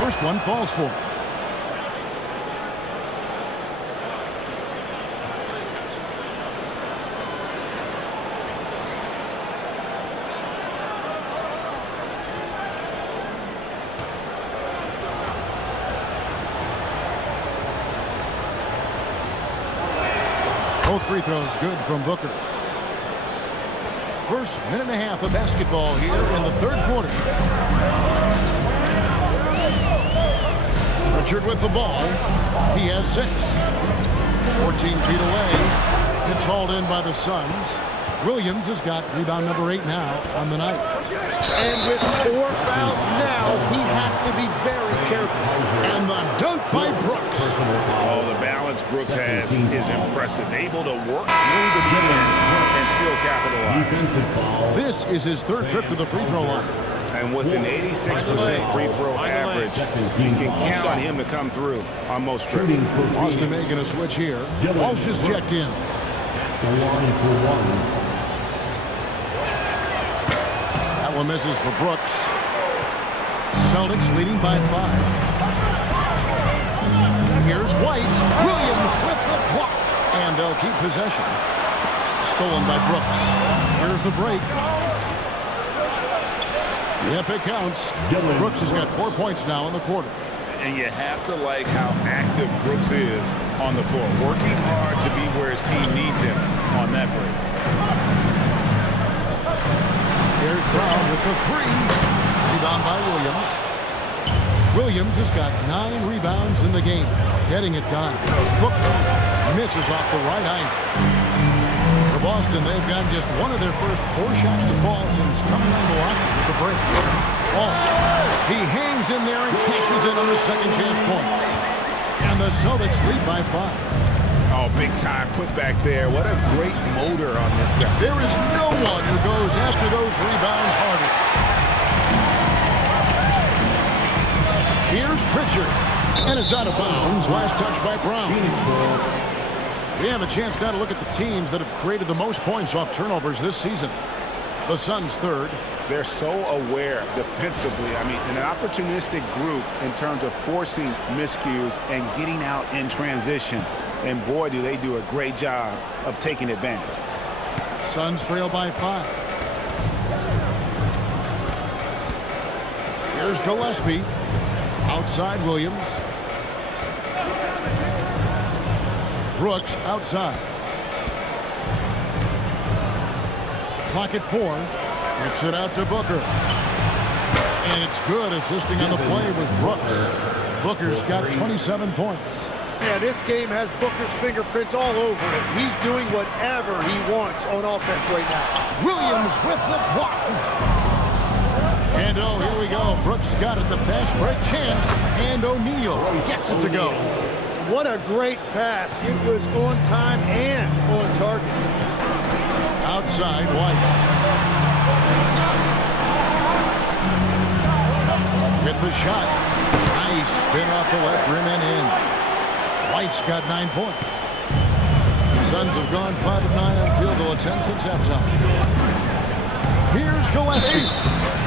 First one falls for him. Both free throws good from Booker. First minute and a half of basketball here in the third quarter. Richard with the ball. He has 6. 14 feet away. It's hauled in by the Suns. Williams has got rebound number 8 now on the night. And with 4 fouls now, he has to be very careful. And the dunk by Brooks. Oh, the balance Brooks has is impressive. Able to work through the defense and still capitalize. This is his 3rd trip to the free throw line. And with an 86% free throw average, you can count on him to come through on most trips. Austin making a switch here. Walsh is checked in. The line for 1. That one misses for Brooks. Celtics leading by 5. Here's White. Williams with the block. And they'll keep possession. Stolen by Brooks. Here's the break. Yep, it counts. Brooks has got 4 points now in the quarter. And you have to like how active Brooks is on the floor. Working hard to be where his team needs him on that break. Here's Brown with the 3. Rebound by Williams. Williams has got 9 rebounds in the game. Getting it done. Booker misses off the right eye. For Boston, they've gotten just one of their first 4 shots to fall since coming on Milwaukee with the break. He hangs in there and cashes in on the second chance points. And the Celtics lead by 5. Oh, big time put back there. What a great motor on this guy. There is no one who goes after those rebounds harder. Here's Pritchard. And it's out of bounds. Last touch by Brown. We have a chance now to look at the teams that have created the most points off turnovers this season. The Suns 3rd. They're so aware defensively. I mean, an opportunistic group in terms of forcing miscues and getting out in transition. And boy, do they do a great job of taking advantage. Suns trail by 5. Here's Gillespie. Outside Williams. Brooks outside. Clock at 4. Kicks it out to Booker. And it's good. Assisting on the play was Brooks. Booker's got 27 points. Yeah, this game has Booker's fingerprints all over it. He's doing whatever he wants on offense right now. Williams with the block. And oh, here we go. Brooks got it, the fast break chance. And O'Neal gets it to go. What a great pass. It was on time and on target. Outside, White. With the shot. Nice spin off the left rim and in. White's got 9 points. Suns have gone 5 of 9 on field goal attempts since halftime. Here's Gillespie.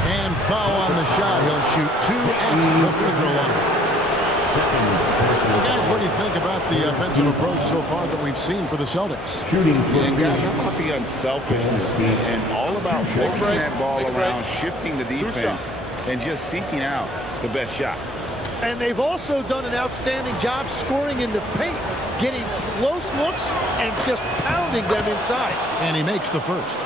And foul on the shot. He'll shoot 2 at the free throw line. Well, guys, what do you think about the offensive approach so far that we've seen for the Celtics? And guys, how about the unselfishness and all about working that ball around, shifting the defense, and just seeking out the best shot. And they've also done an outstanding job scoring in the paint, getting close looks and just pounding them inside. And he makes the first.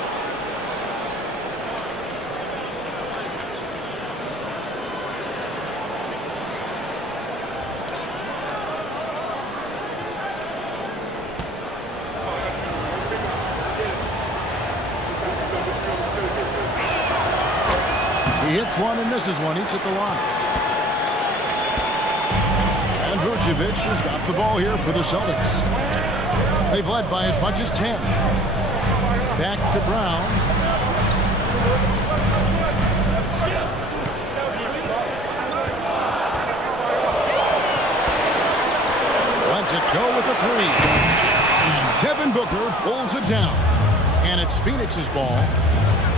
He hits one and misses one, each at the line. And Vucevic has got the ball here for the Celtics. They've led by as much as 10. Back to Brown. Lets it go with the 3. Devin Booker pulls it down. And it's Phoenix's ball.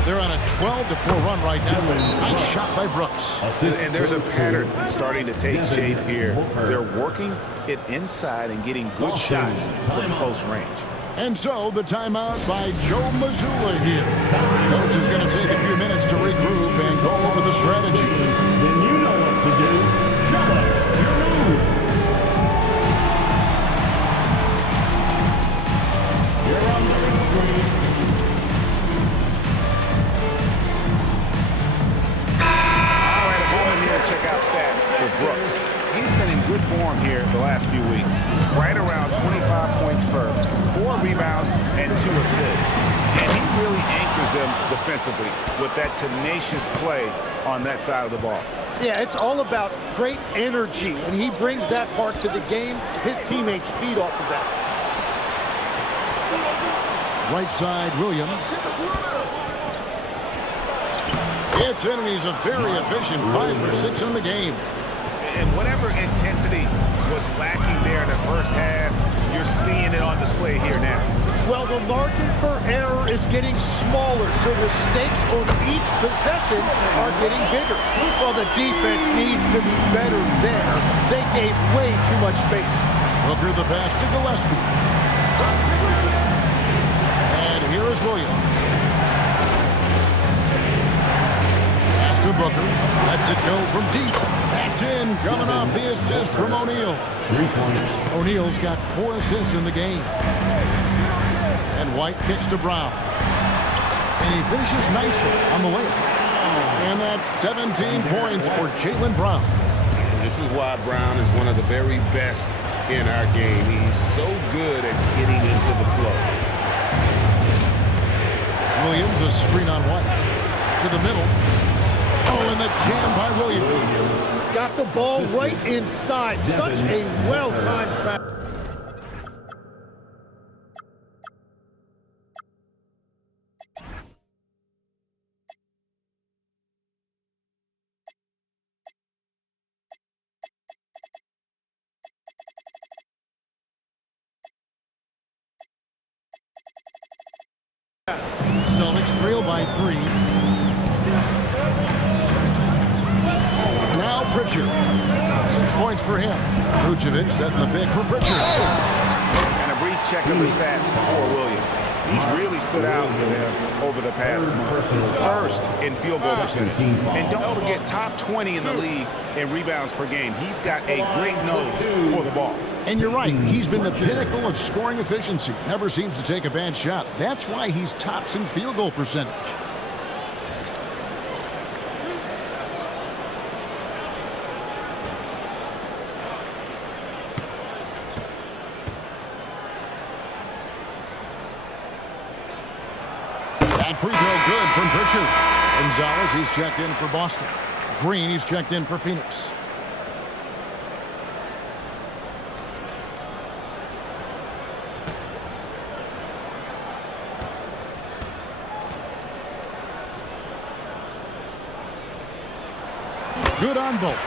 They're on a 12-4 run right now. Nice shot by Brooks. And there's a pattern starting to take shape here. They're working it inside and getting good shots from close range. And so the timeout by Joe Mazzulla here. Coach is going to take a few minutes to regroup and go over the strategy. Then you know what to do. Show us your moves. for Brooks. He's been in good form here the last few weeks. Right around 25 points per, 4 rebounds, and 2 assists. And he really anchors them defensively with that tenacious play on that side of the ball. Yeah, it's all about great energy, and he brings that part to the game. His teammates feed off of that. Right side, Williams. It's in, and he's a very efficient 5 for 6 on the game. And whatever intensity was lacking there in the first half, you're seeing it on display here now. Well, the margin for error is getting smaller, so the stakes on each possession are getting bigger. Well, the defense needs to be better there. They gave way too much space. Booker the pass to Gillespie. And here is Williams. Pass to Booker. Lets it go from deep. That's in, coming off the assist from O'Neal. 3 points. O'Neal's got 4 assists in the game. And White kicks to Brown. And he finishes nicely on the layup. And that's 17 points for Jaylen Brown. This is why Brown is one of the very best in our game. He's so good at getting into the flow. Williams, a screen on White. To the middle. Oh, and the jam by Williams. Got the ball right inside. Such a well-timed pass. Celtics trail by 3. Now Pritchard. 6 points for him. Vucevic setting the pick for Pritchard. And a brief check of the stats for Williams. He's really stood out for them over the past month. First in field goal percentage. And don't forget, top 20 in the league in rebounds per game. He's got a great nose for the ball. And you're right, he's been the pinnacle of scoring efficiency. Never seems to take a bad shot. That's why he's tops in field goal percentage. That free throw good from Pritchard. Gonzalez, he's checked in for Boston. Green, he's checked in for Phoenix. Good on both.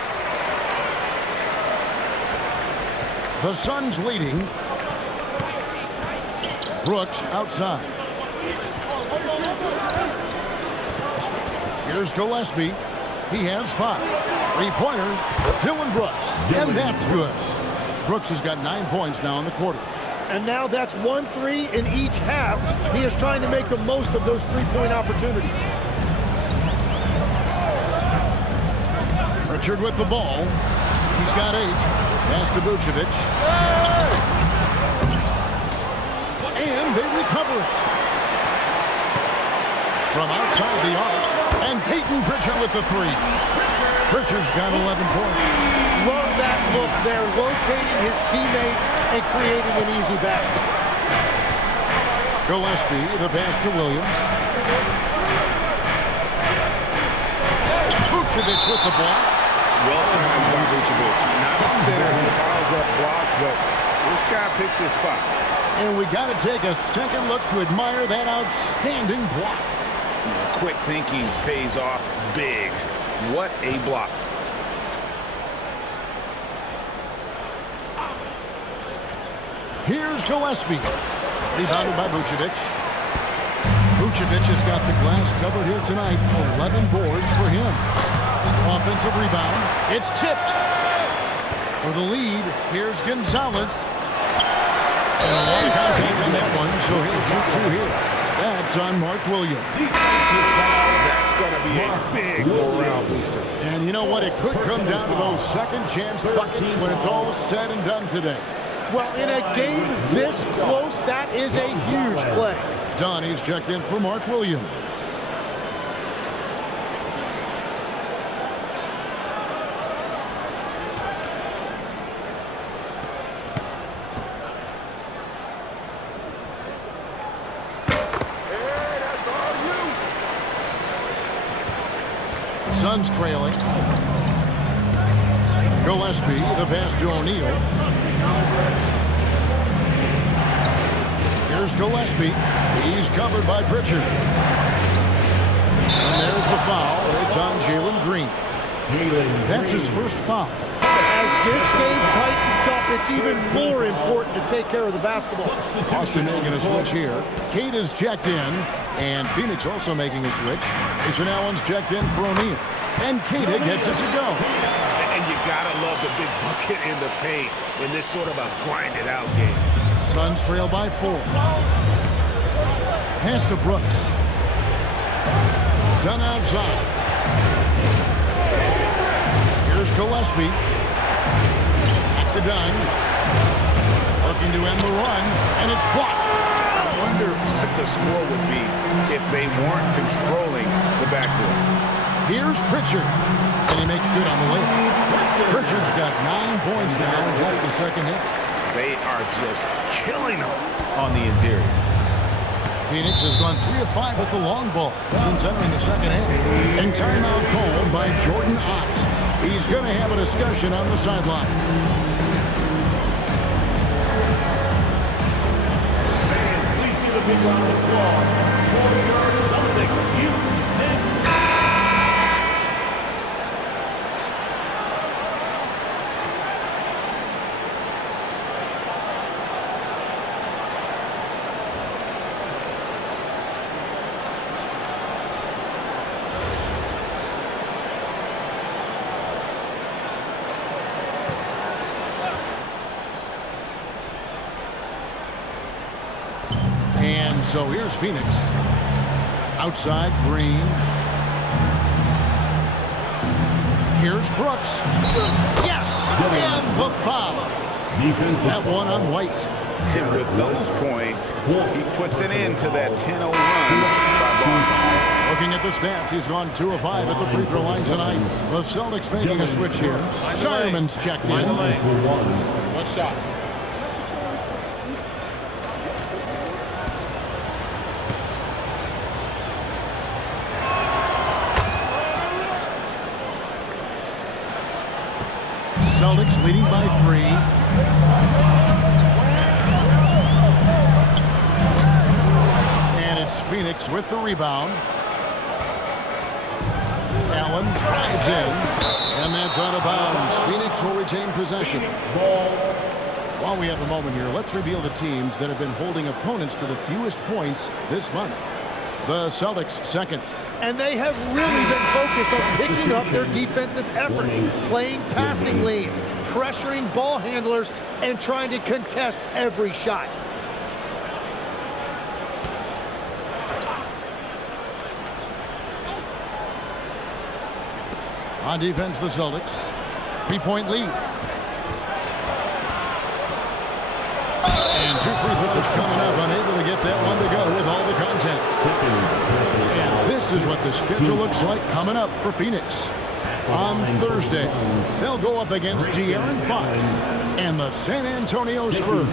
The Suns leading. Brooks outside. Here's Gillespie. He has 5. 3-pointer. Dylan Brooks. And that's good. Brooks has got 9 points now in the quarter. And now that's 1-3 in each half. He is trying to make the most of those 3-point opportunities. Pritchard with the ball. He's got 8. Pass to Vucevic. And they recover it. From outside the arc. And Peyton Pritchard with the 3. Pritchard's got 11 points. Love that look there, locating his teammate and creating an easy basket. Gillespie, the pass to Williams. Vucevic with the block. Well-timed by Vucevic. Not a center who piles up blocks, but this guy picks his spot. And we got to take a second look to admire that outstanding block. Quick thinking pays off big. What a block. Here's Gillespie. Rebounded by Vucevic. Vucevic has got the glass covered here tonight. 11 boards for him. Offensive rebound. It's tipped. For the lead, here's Gonzalez. And a long contact on that one, so he'll shoot 2 here. That's on Mark Williams. That's going to be a big morale booster. And you know what? It could come down to those second chance buckets when it's all said and done today. Well, in a game this close, that is a huge play. Donnie's checked in for Mark Williams. Suns trailing. Gillespie, the pass to O'Neal. Here's Gillespie. He's covered by Pritchard. And there's the foul. It's on Jalen Green. That's his first foul. As this game tightens up, it's even more important to take care of the basketball. Austin making a switch here. Cade is checked in, and Phoenix also making a switch. Jason Allen's checked in for O'Neal. And Cade gets it to go. And you gotta love the big bucket in the paint in this sort of a grinded-out game. Suns trail by 4. Pass to Brooks. Done outside. Here's Gillespie. Back to Dunn. Looking to end the run, and it's blocked. I wonder what the score would be if they weren't controlling the backboard. Here's Pritchard, and he makes good on the layup. Pritchard's got 9 points now in just the second half. They are just killing them on the interior. Phoenix has gone 3 of 5 with the long ball since entering the second half. And timeout called by Jordan Ott. He's going to have a discussion on the sideline. Please give a big round of applause for your Celtics. So here's Phoenix. Outside, Green. Here's Brooks. Yes! And the foul. That one on White. And with those points, he puts an end to that 10-0 run by Boston. Looking at the stats, he's gone 2 of 5 at the free throw line tonight. The Celtics making a switch here. Sherman's checked in. One shot. Celtics leading by 3. And it's Phoenix with the rebound. Allen drives in, and that's out of bounds. Phoenix will retain possession. While we have a moment here, let's reveal the teams that have been holding opponents to the fewest points this month. The Celtics second. And they have really been focused on picking up their defensive effort, playing passing lanes, pressuring ball handlers, and trying to contest every shot. On defense, the Celtics. 3-point lead. And 2 free throws coming up, unable to get that one to go with all the contact. And this is what the schedule looks like coming up for Phoenix. On Thursday, they'll go up against De'Aaron Fox and the San Antonio Spurs.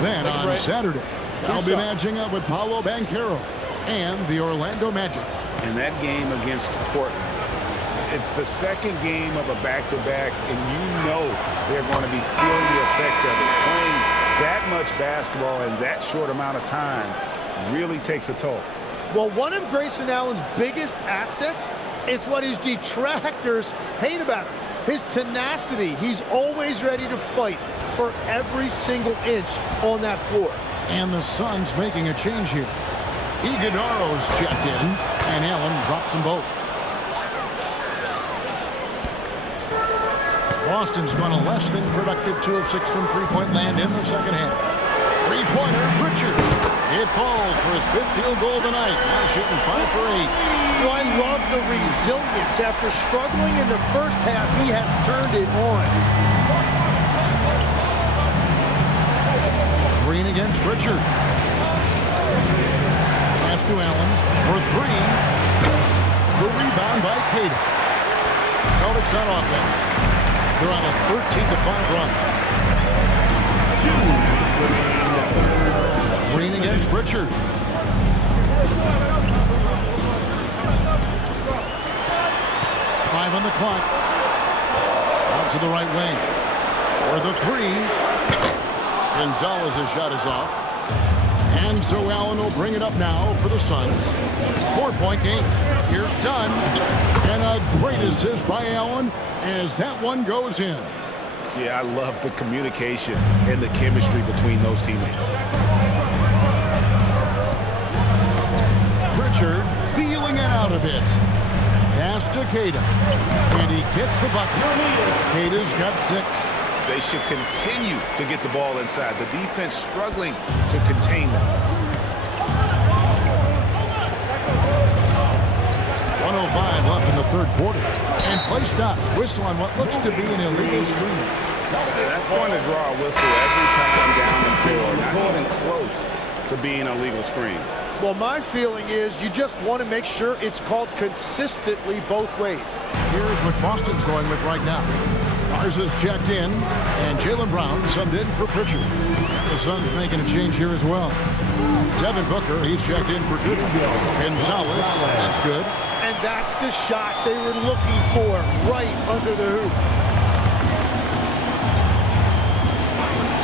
Then on Saturday, they'll be matching up with Paolo Banchero and the Orlando Magic. And that game against Portland, it's the second game of a back-to-back, and you know they're going to be feeling the effects of it. Playing that much basketball in that short amount of time really takes a toll. Well, one of Grayson Allen's biggest assets is what his detractors hate about him. His tenacity. He's always ready to fight for every single inch on that floor. And the Suns making a change here. Iguodala's checked in, and Allen drops them both. Boston's gone a less than productive 2 of 6 from three-point land in the second half. Three-pointer, Pritchard. It falls for his 5th field goal tonight. Now shooting 5 for 8. You know, I love the resilience. After struggling in the first half, he has turned it on. Green against Pritchard. Pass to Allen for 3. The rebound by Cade. Celtics on offense. They're on a 13-5 run. Green against Pritchard. 5 on the clock. Out to the right wing. For the 3. Gonzalez's shot is off. And so Allen will bring it up now for the Suns. 4-point game. Here's Dunn. And a great assist by Allen as that one goes in. Yeah, I love the communication and the chemistry between those teammates. Pritchard feeling it out a bit. Pass to Queta. And he gets the bucket. Queta's got 6. They should continue to get the ball inside. The defense struggling to contain them. 1:05 left in the third quarter. And play stops. Whistle on what looks to be an illegal screen. That's going to draw a whistle every time down the floor. Not even close to being a legal screen. Well, my feeling is you just want to make sure it's called consistently both ways. Here's what Boston's going with right now. Garza's checked in, and Jaylen Brown subbed in for Pritchard. The Suns making a change here as well. Devin Booker, he's checked in for good. Gonzalez, that's good. And that's the shot they were looking for, right under the hoop.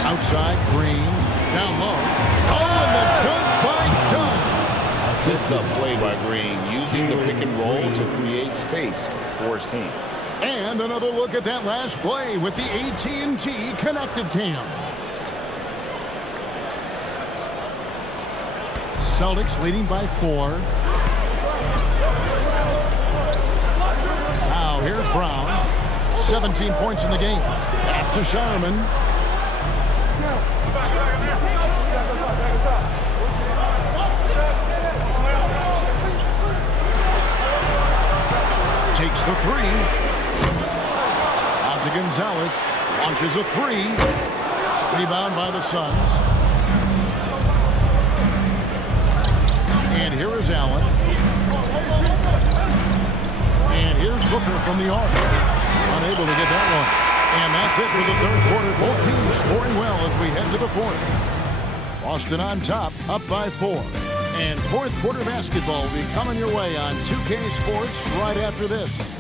Outside, Green, down low. Oh, and the dunk by Dunn. This is a play by Green, using the pick and roll to create space for his team. And another look at that last play with the AT&T connected cam. Celtics leading by 4. Now here's Brown. 17 points in the game. Pass to Sharman. Takes the 3. To Gonzalez, launches a 3. Rebound by the Suns. And here is Allen. And here's Booker from the arc. Unable to get that one. And that's it for the third quarter. Both teams scoring well as we head to the fourth. Boston on top, up by 4. And fourth quarter basketball will be coming your way on 2K Sports right after this.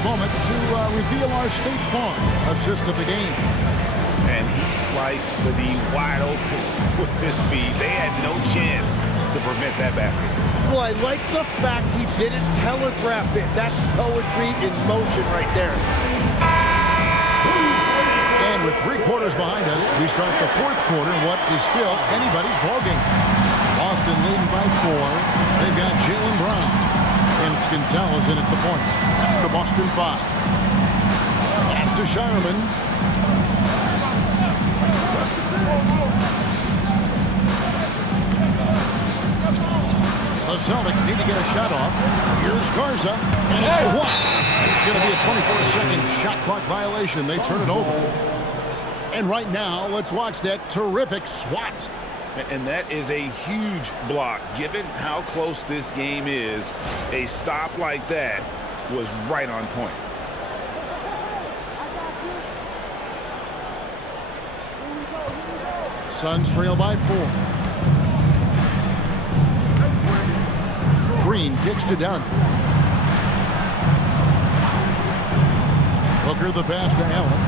Moment to reveal our State Farm assist of the game. And he sliced the D wide open with his speed. They had no chance to prevent that basket. Well, I like the fact he didn't telegraph it. That's poetry in motion right there. And with 3 quarters behind us, we start the fourth quarter, what is still anybody's ballgame. Boston leading by 4. They've got Jaylen Brown. And it's Gonzalez in at the point. That's the Boston 5. After Sharman. The Celtics need to get a shot off. Here's Garza. And it's blocked. It's going to be a 24-second shot clock violation. They turn it over. And right now, let's watch that terrific swat. And that is a huge block. Given how close this game is, a stop like that was right on point. Suns trail by 4. Green kicks to Dunn. Booker the pass to Allen.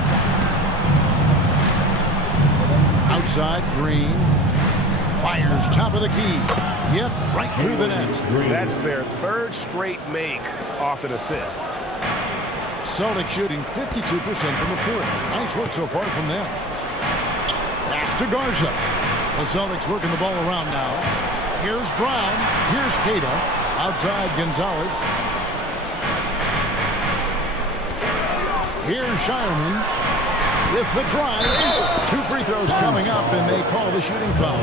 Outside, Green. Fires top of the key. Yep, right through the net. That's their third straight make off an assist. Celtics shooting 52% from the floor. Nice work so far from them. Pass to Garza. The Celtics working the ball around now. Here's Brown. Here's Queta. Outside Gonzalez. Here's Shireman with the drive. 2 free throws coming up, and they call the shooting foul.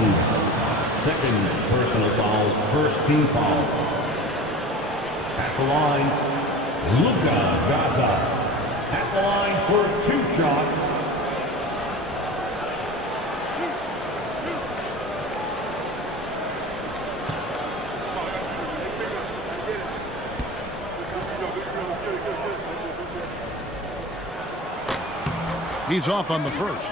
Second personal foul, first team foul. At the line, Luka Gaza. At the line for 2 shots. He's off on the first.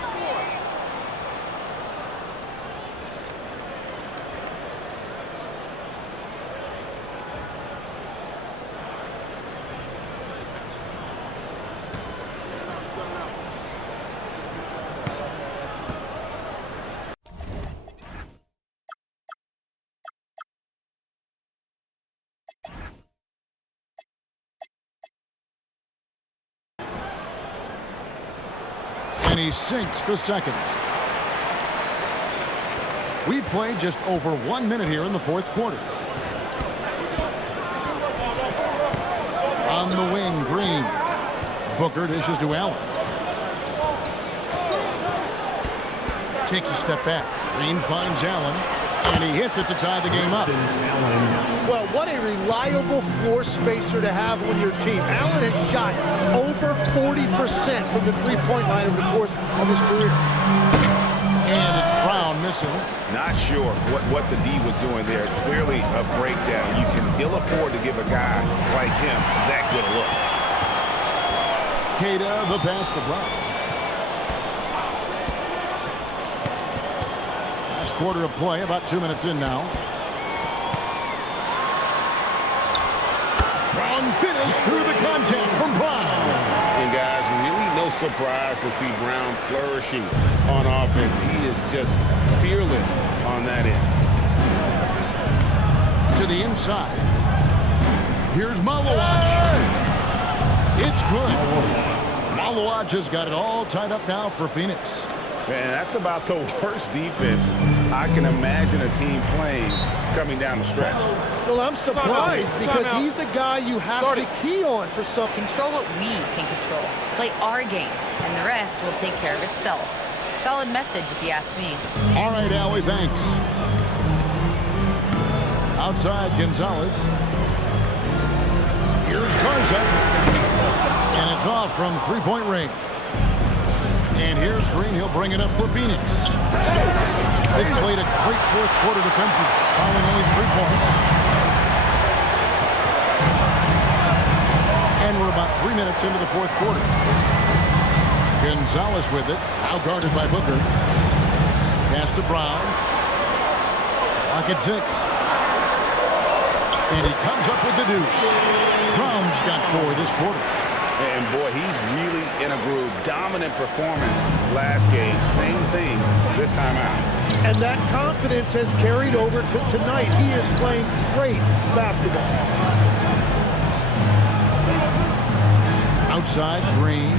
And he sinks the second. We played just over 1 minute here in the fourth quarter. On the wing, Green. Booker dishes to Allen. Takes a step back. Green finds Allen, and he hits it to tie the game up. Well, what a reliable floor spacer to have on your team. Allen has shot over 40% from the three-point line over the course of his career. And it's Brown missing. Not sure what the D was doing there. Clearly a breakdown. You can ill afford to give a guy like him that good a look. Queta, the pass to Brown. Last quarter of play, about 2 minutes in now. Strong finish through the contact from Brown. And guys, really no surprise to see Brown flourishing on offense. He is just fearless on that end. To the inside. Here's Malawaj. It's good. Malawaj has got it all tied up now for Phoenix. Man, that's about the worst defense I can imagine a team playing coming down the stretch. Well, I'm surprised because he's a guy you have to key on for something. Control what we can control. Play our game, and the rest will take care of itself. Solid message, if you ask me. All right, Allie, thanks. Outside, Gonzalez. Here's Garza. And it's off from three-point range. And here's Green. He'll bring it up for Phoenix. They've played a great fourth quarter defensive, following only 3 points. And we're about 3 minutes into the fourth quarter. Gonzalez with it, now guarded by Booker. Pass to Brown. Clock at 6. And he comes up with the deuce. Brown's got 4 this quarter. And boy, he's really in a groove. Dominant performance last game. Same thing this time out. And that confidence has carried over to tonight. He is playing great basketball. Outside, Green.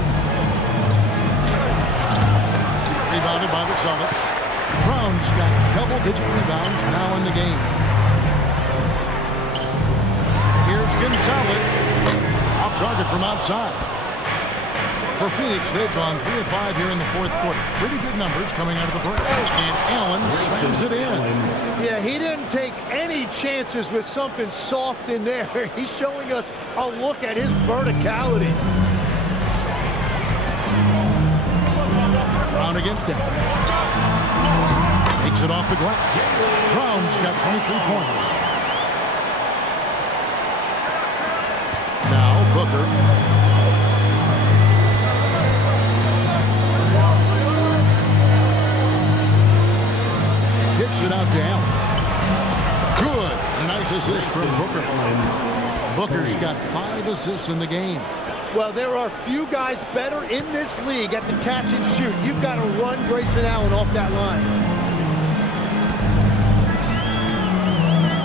Rebounded by the Celtics. Brown's got double-digit rebounds now in the game. Here's Gonzalez. Off target from outside. For Phoenix, they've gone 3 of 5 here in the fourth quarter. Pretty good numbers coming out of the break. And Allen slams it in. Yeah, he didn't take any chances with something soft in there. He's showing us a look at his verticality. Brown against him. Takes it off the glass. Brown's got 23 points. Now Booker. Kicks it out to Allen. Good. A nice assist from Booker. Booker's got 5 assists in the game. Well, there are few guys better in this league at the catch and shoot. You've got to run Grayson Allen off that line.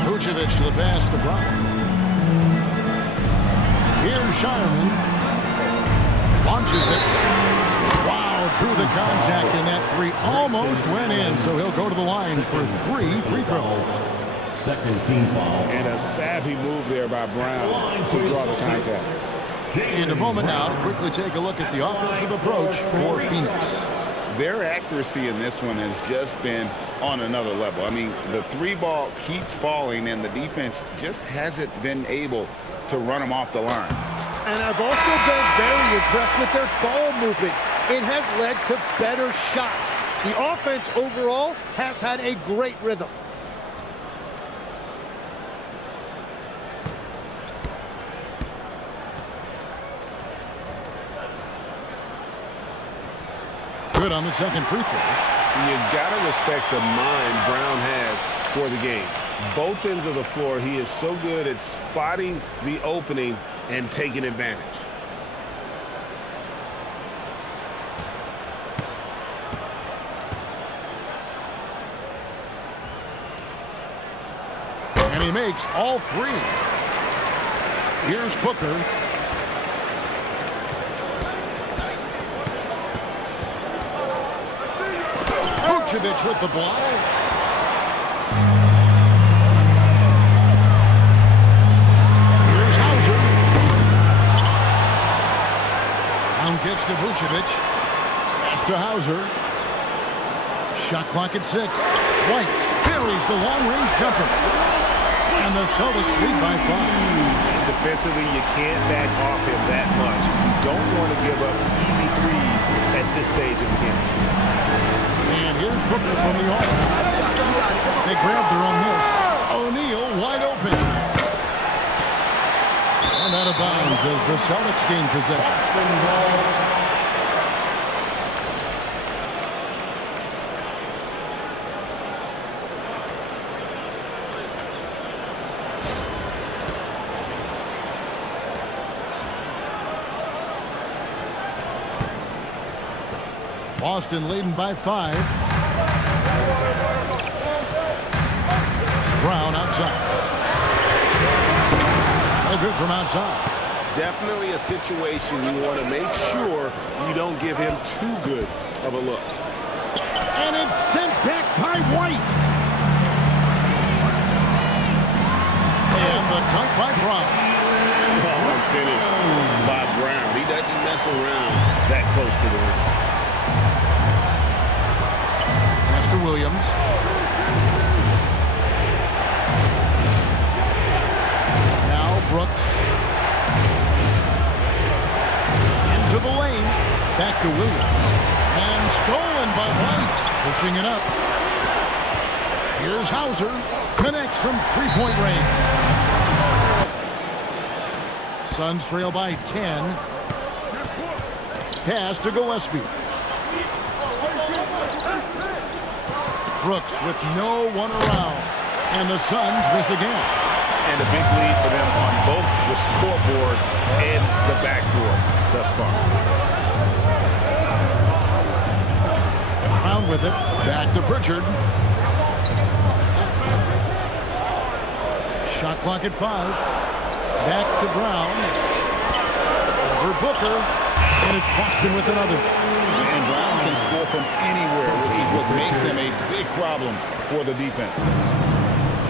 Vucevic to the pass to Brown. Here's Shireman. Launches it. Wow, through the contact, and that 3 almost went in, so he'll go to the line for 3 free throws. Second team foul. And a savvy move there by Brown to draw the contact. In a moment now to quickly take a look at the offensive approach for Phoenix. Their accuracy in this one has just been on another level. I mean, the 3 ball keeps falling, and the defense just hasn't been able to run them off the line. And I've also been very impressed with their ball movement. It has led to better shots. The offense overall has had a great rhythm. Good on the second free throw. You got to respect the mind Brown has for the game. Both ends of the floor, he is so good at spotting the opening and taking advantage. And he makes all three. Here's Booker. Vucevic with the block. Here's Hauser. Down gets to Vucevic. Pass to Hauser. Shot clock at 6. White buries the long-range jumper. And the Celtics lead by 5. Defensively, you can't back off him that much. You don't want to give up easy threes at this stage of the game. And here's Booker from the arc. They grabbed her on this. O'Neal wide open. And out of bounds as the Celtics gain possession. Boston leading by 5. Brown outside. No good from outside. Definitely a situation you want to make sure you don't give him too good of a look. And it's sent back by White. And the dunk by Brown. Strong finish by Brown. He doesn't mess around that close to the rim. Williams. Now Brooks. Into the lane. Back to Williams. And stolen by White. Pushing it up. Here's Hauser. Connects from three-point range. Suns trail by 10. Pass to Gillespie. Brooks with no one around. And the Suns miss again. And a big lead for them on both the scoreboard and the backboard thus far. Brown with it. Back to Pritchard. Shot clock at 5. Back to Brown. Over Booker. And it's Boston with another. And Brown can score from anywhere, which is what makes him a big problem for the defense.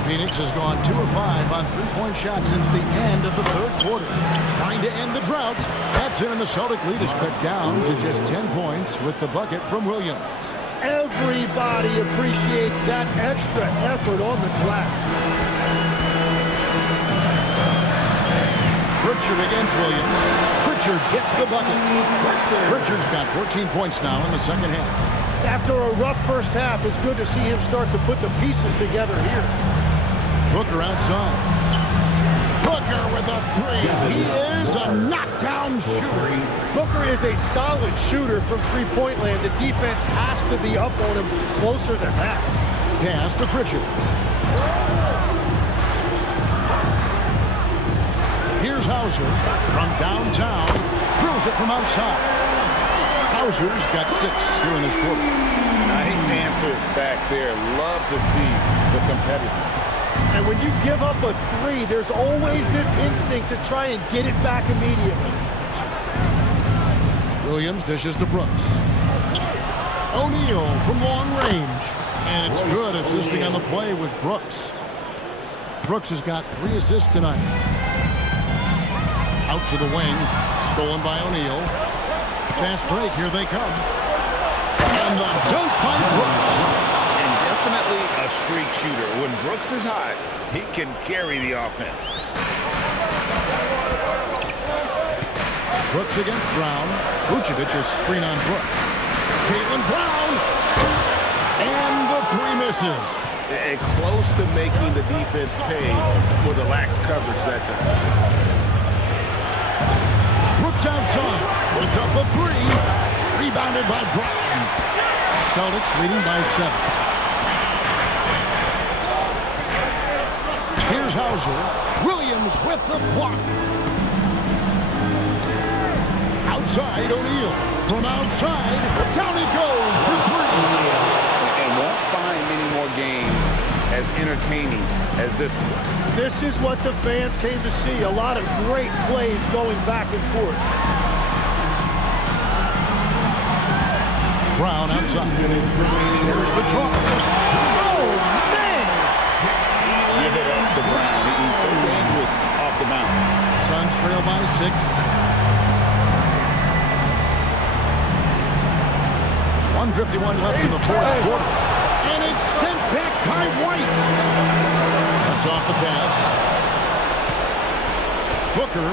Phoenix has gone 2 of 5 on three-point shots since the end of the third quarter. Trying to end the drought. That's it, and the Celtic lead is cut down to just 10 points with the bucket from Williams. Everybody appreciates that extra effort on the glass. Pritchard against Williams. Pritchard gets the bucket. Pritchard's got 14 points now in the second half. After a rough first half, it's good to see him start to put the pieces together here. Booker outside. Booker with a 3. He is a knockdown shooter. Booker is a solid shooter from three-point land. The defense has to be up on him closer than that. Pass to Pritchard. Here's Hauser from downtown. Drills it from outside. Hauser's got 6 here in this quarter. Nice answer back there. Love to see the competitiveness. And when you give up a 3, there's always this instinct to try and get it back immediately. Williams dishes to Brooks. O'Neal from long range. And it's good. Assisting on the play was Brooks. Brooks has got 3 assists tonight. Out to the wing. Stolen by O'Neal. Fast break. Here they come. And the dunk by Brooks. And definitely a streak shooter. When Brooks is hot, he can carry the offense. Brooks against Brown. Vucevic is screen on Brooks. Caitlin Brown. And the 3 misses. And close to making the defense pay for the lax coverage that time. Brooks outside. Puts up a 3. Rebounded by Brown. Celtics leading by 7. Here's Hauser. Williams with the block. Outside, O'Neal. From outside, down he goes for 3. And won't find many more games as entertaining as this one. This is what the fans came to see. A lot of great plays going back and forth. Brown outside. Here's the draw. Oh, man! Give it up to Brown. He's so dangerous off the bounce. Suns trail by 6. 1:51 left in the fourth quarter. And it's sent back by White. Cuts off the pass. Booker.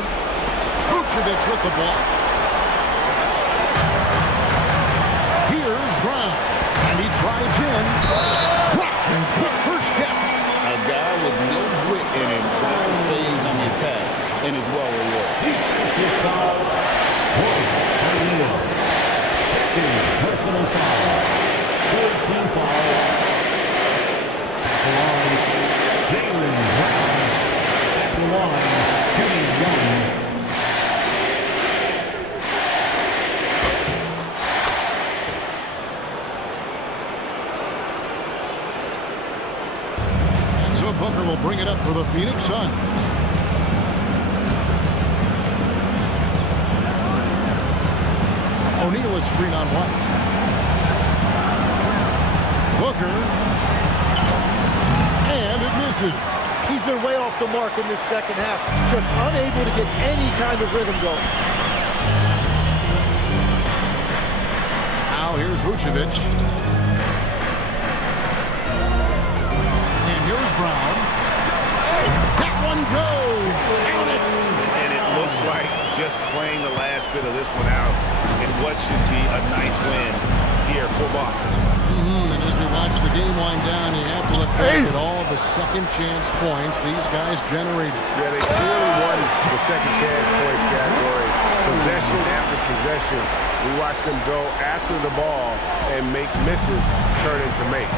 Vucevic with the block. Here's Brown. And he drives in. And quick first step. A guy with no grit in him. Brown stays on the attack and is well rewarded. Personal foul. 14 foul. At the line, Jaylen Brown. At the line, shooting 1. And so Booker will bring it up for the Phoenix Suns. O'Neal is screen on White. Booker. And it misses. He's been way off the mark in this second half. Just unable to get any kind of rhythm going. Now here's Vucevic. And here's Brown. That one goes. Count it. And it looks like just playing the last bit of this one out in what should be a nice win here for Boston. And as we watch the game wind down, you have to look back at all the second chance points these guys generated. Yeah, they clearly won the second chance points category. Possession after possession. We watched them go after the ball and make misses turn into makes.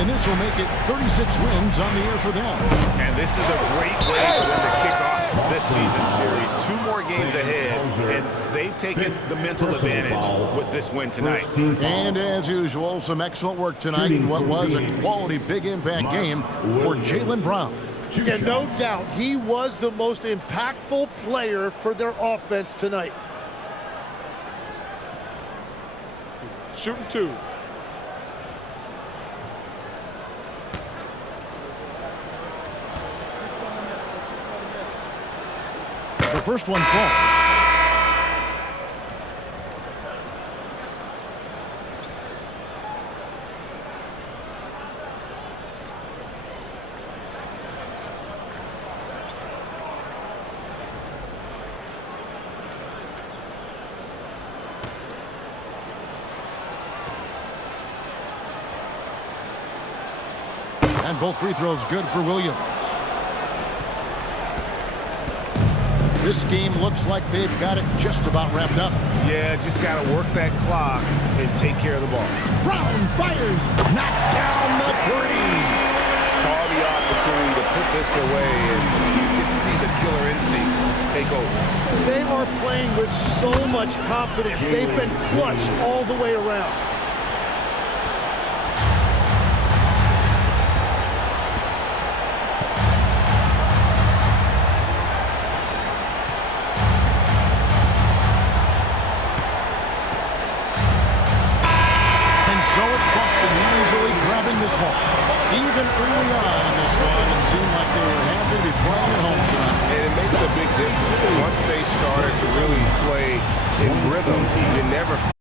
And this will make it 36 wins on the year for them. And this is a great way for them to kick off this season series. 2 more games ahead, and they've taken the mental advantage with this win tonight. And as usual, some excellent work tonight in what was a quality big impact game for Jaylen Brown. And no doubt, he was the most impactful player for their offense tonight. Shooting 2. The first one falls. And both free throws good for Williams. This game looks like they've got it just about wrapped up. Yeah, just got to work that clock and take care of the ball. Brown fires, knocks down the 3. Saw the opportunity to put this away, and you can see the killer instinct take over. They are playing with so much confidence. They've been clutch all the way around. So it's Boston easily grabbing this one. Even early on in this one, it seemed like they were happy to be playing at home tonight. And it makes a big difference. Once they started to really play in rhythm, you never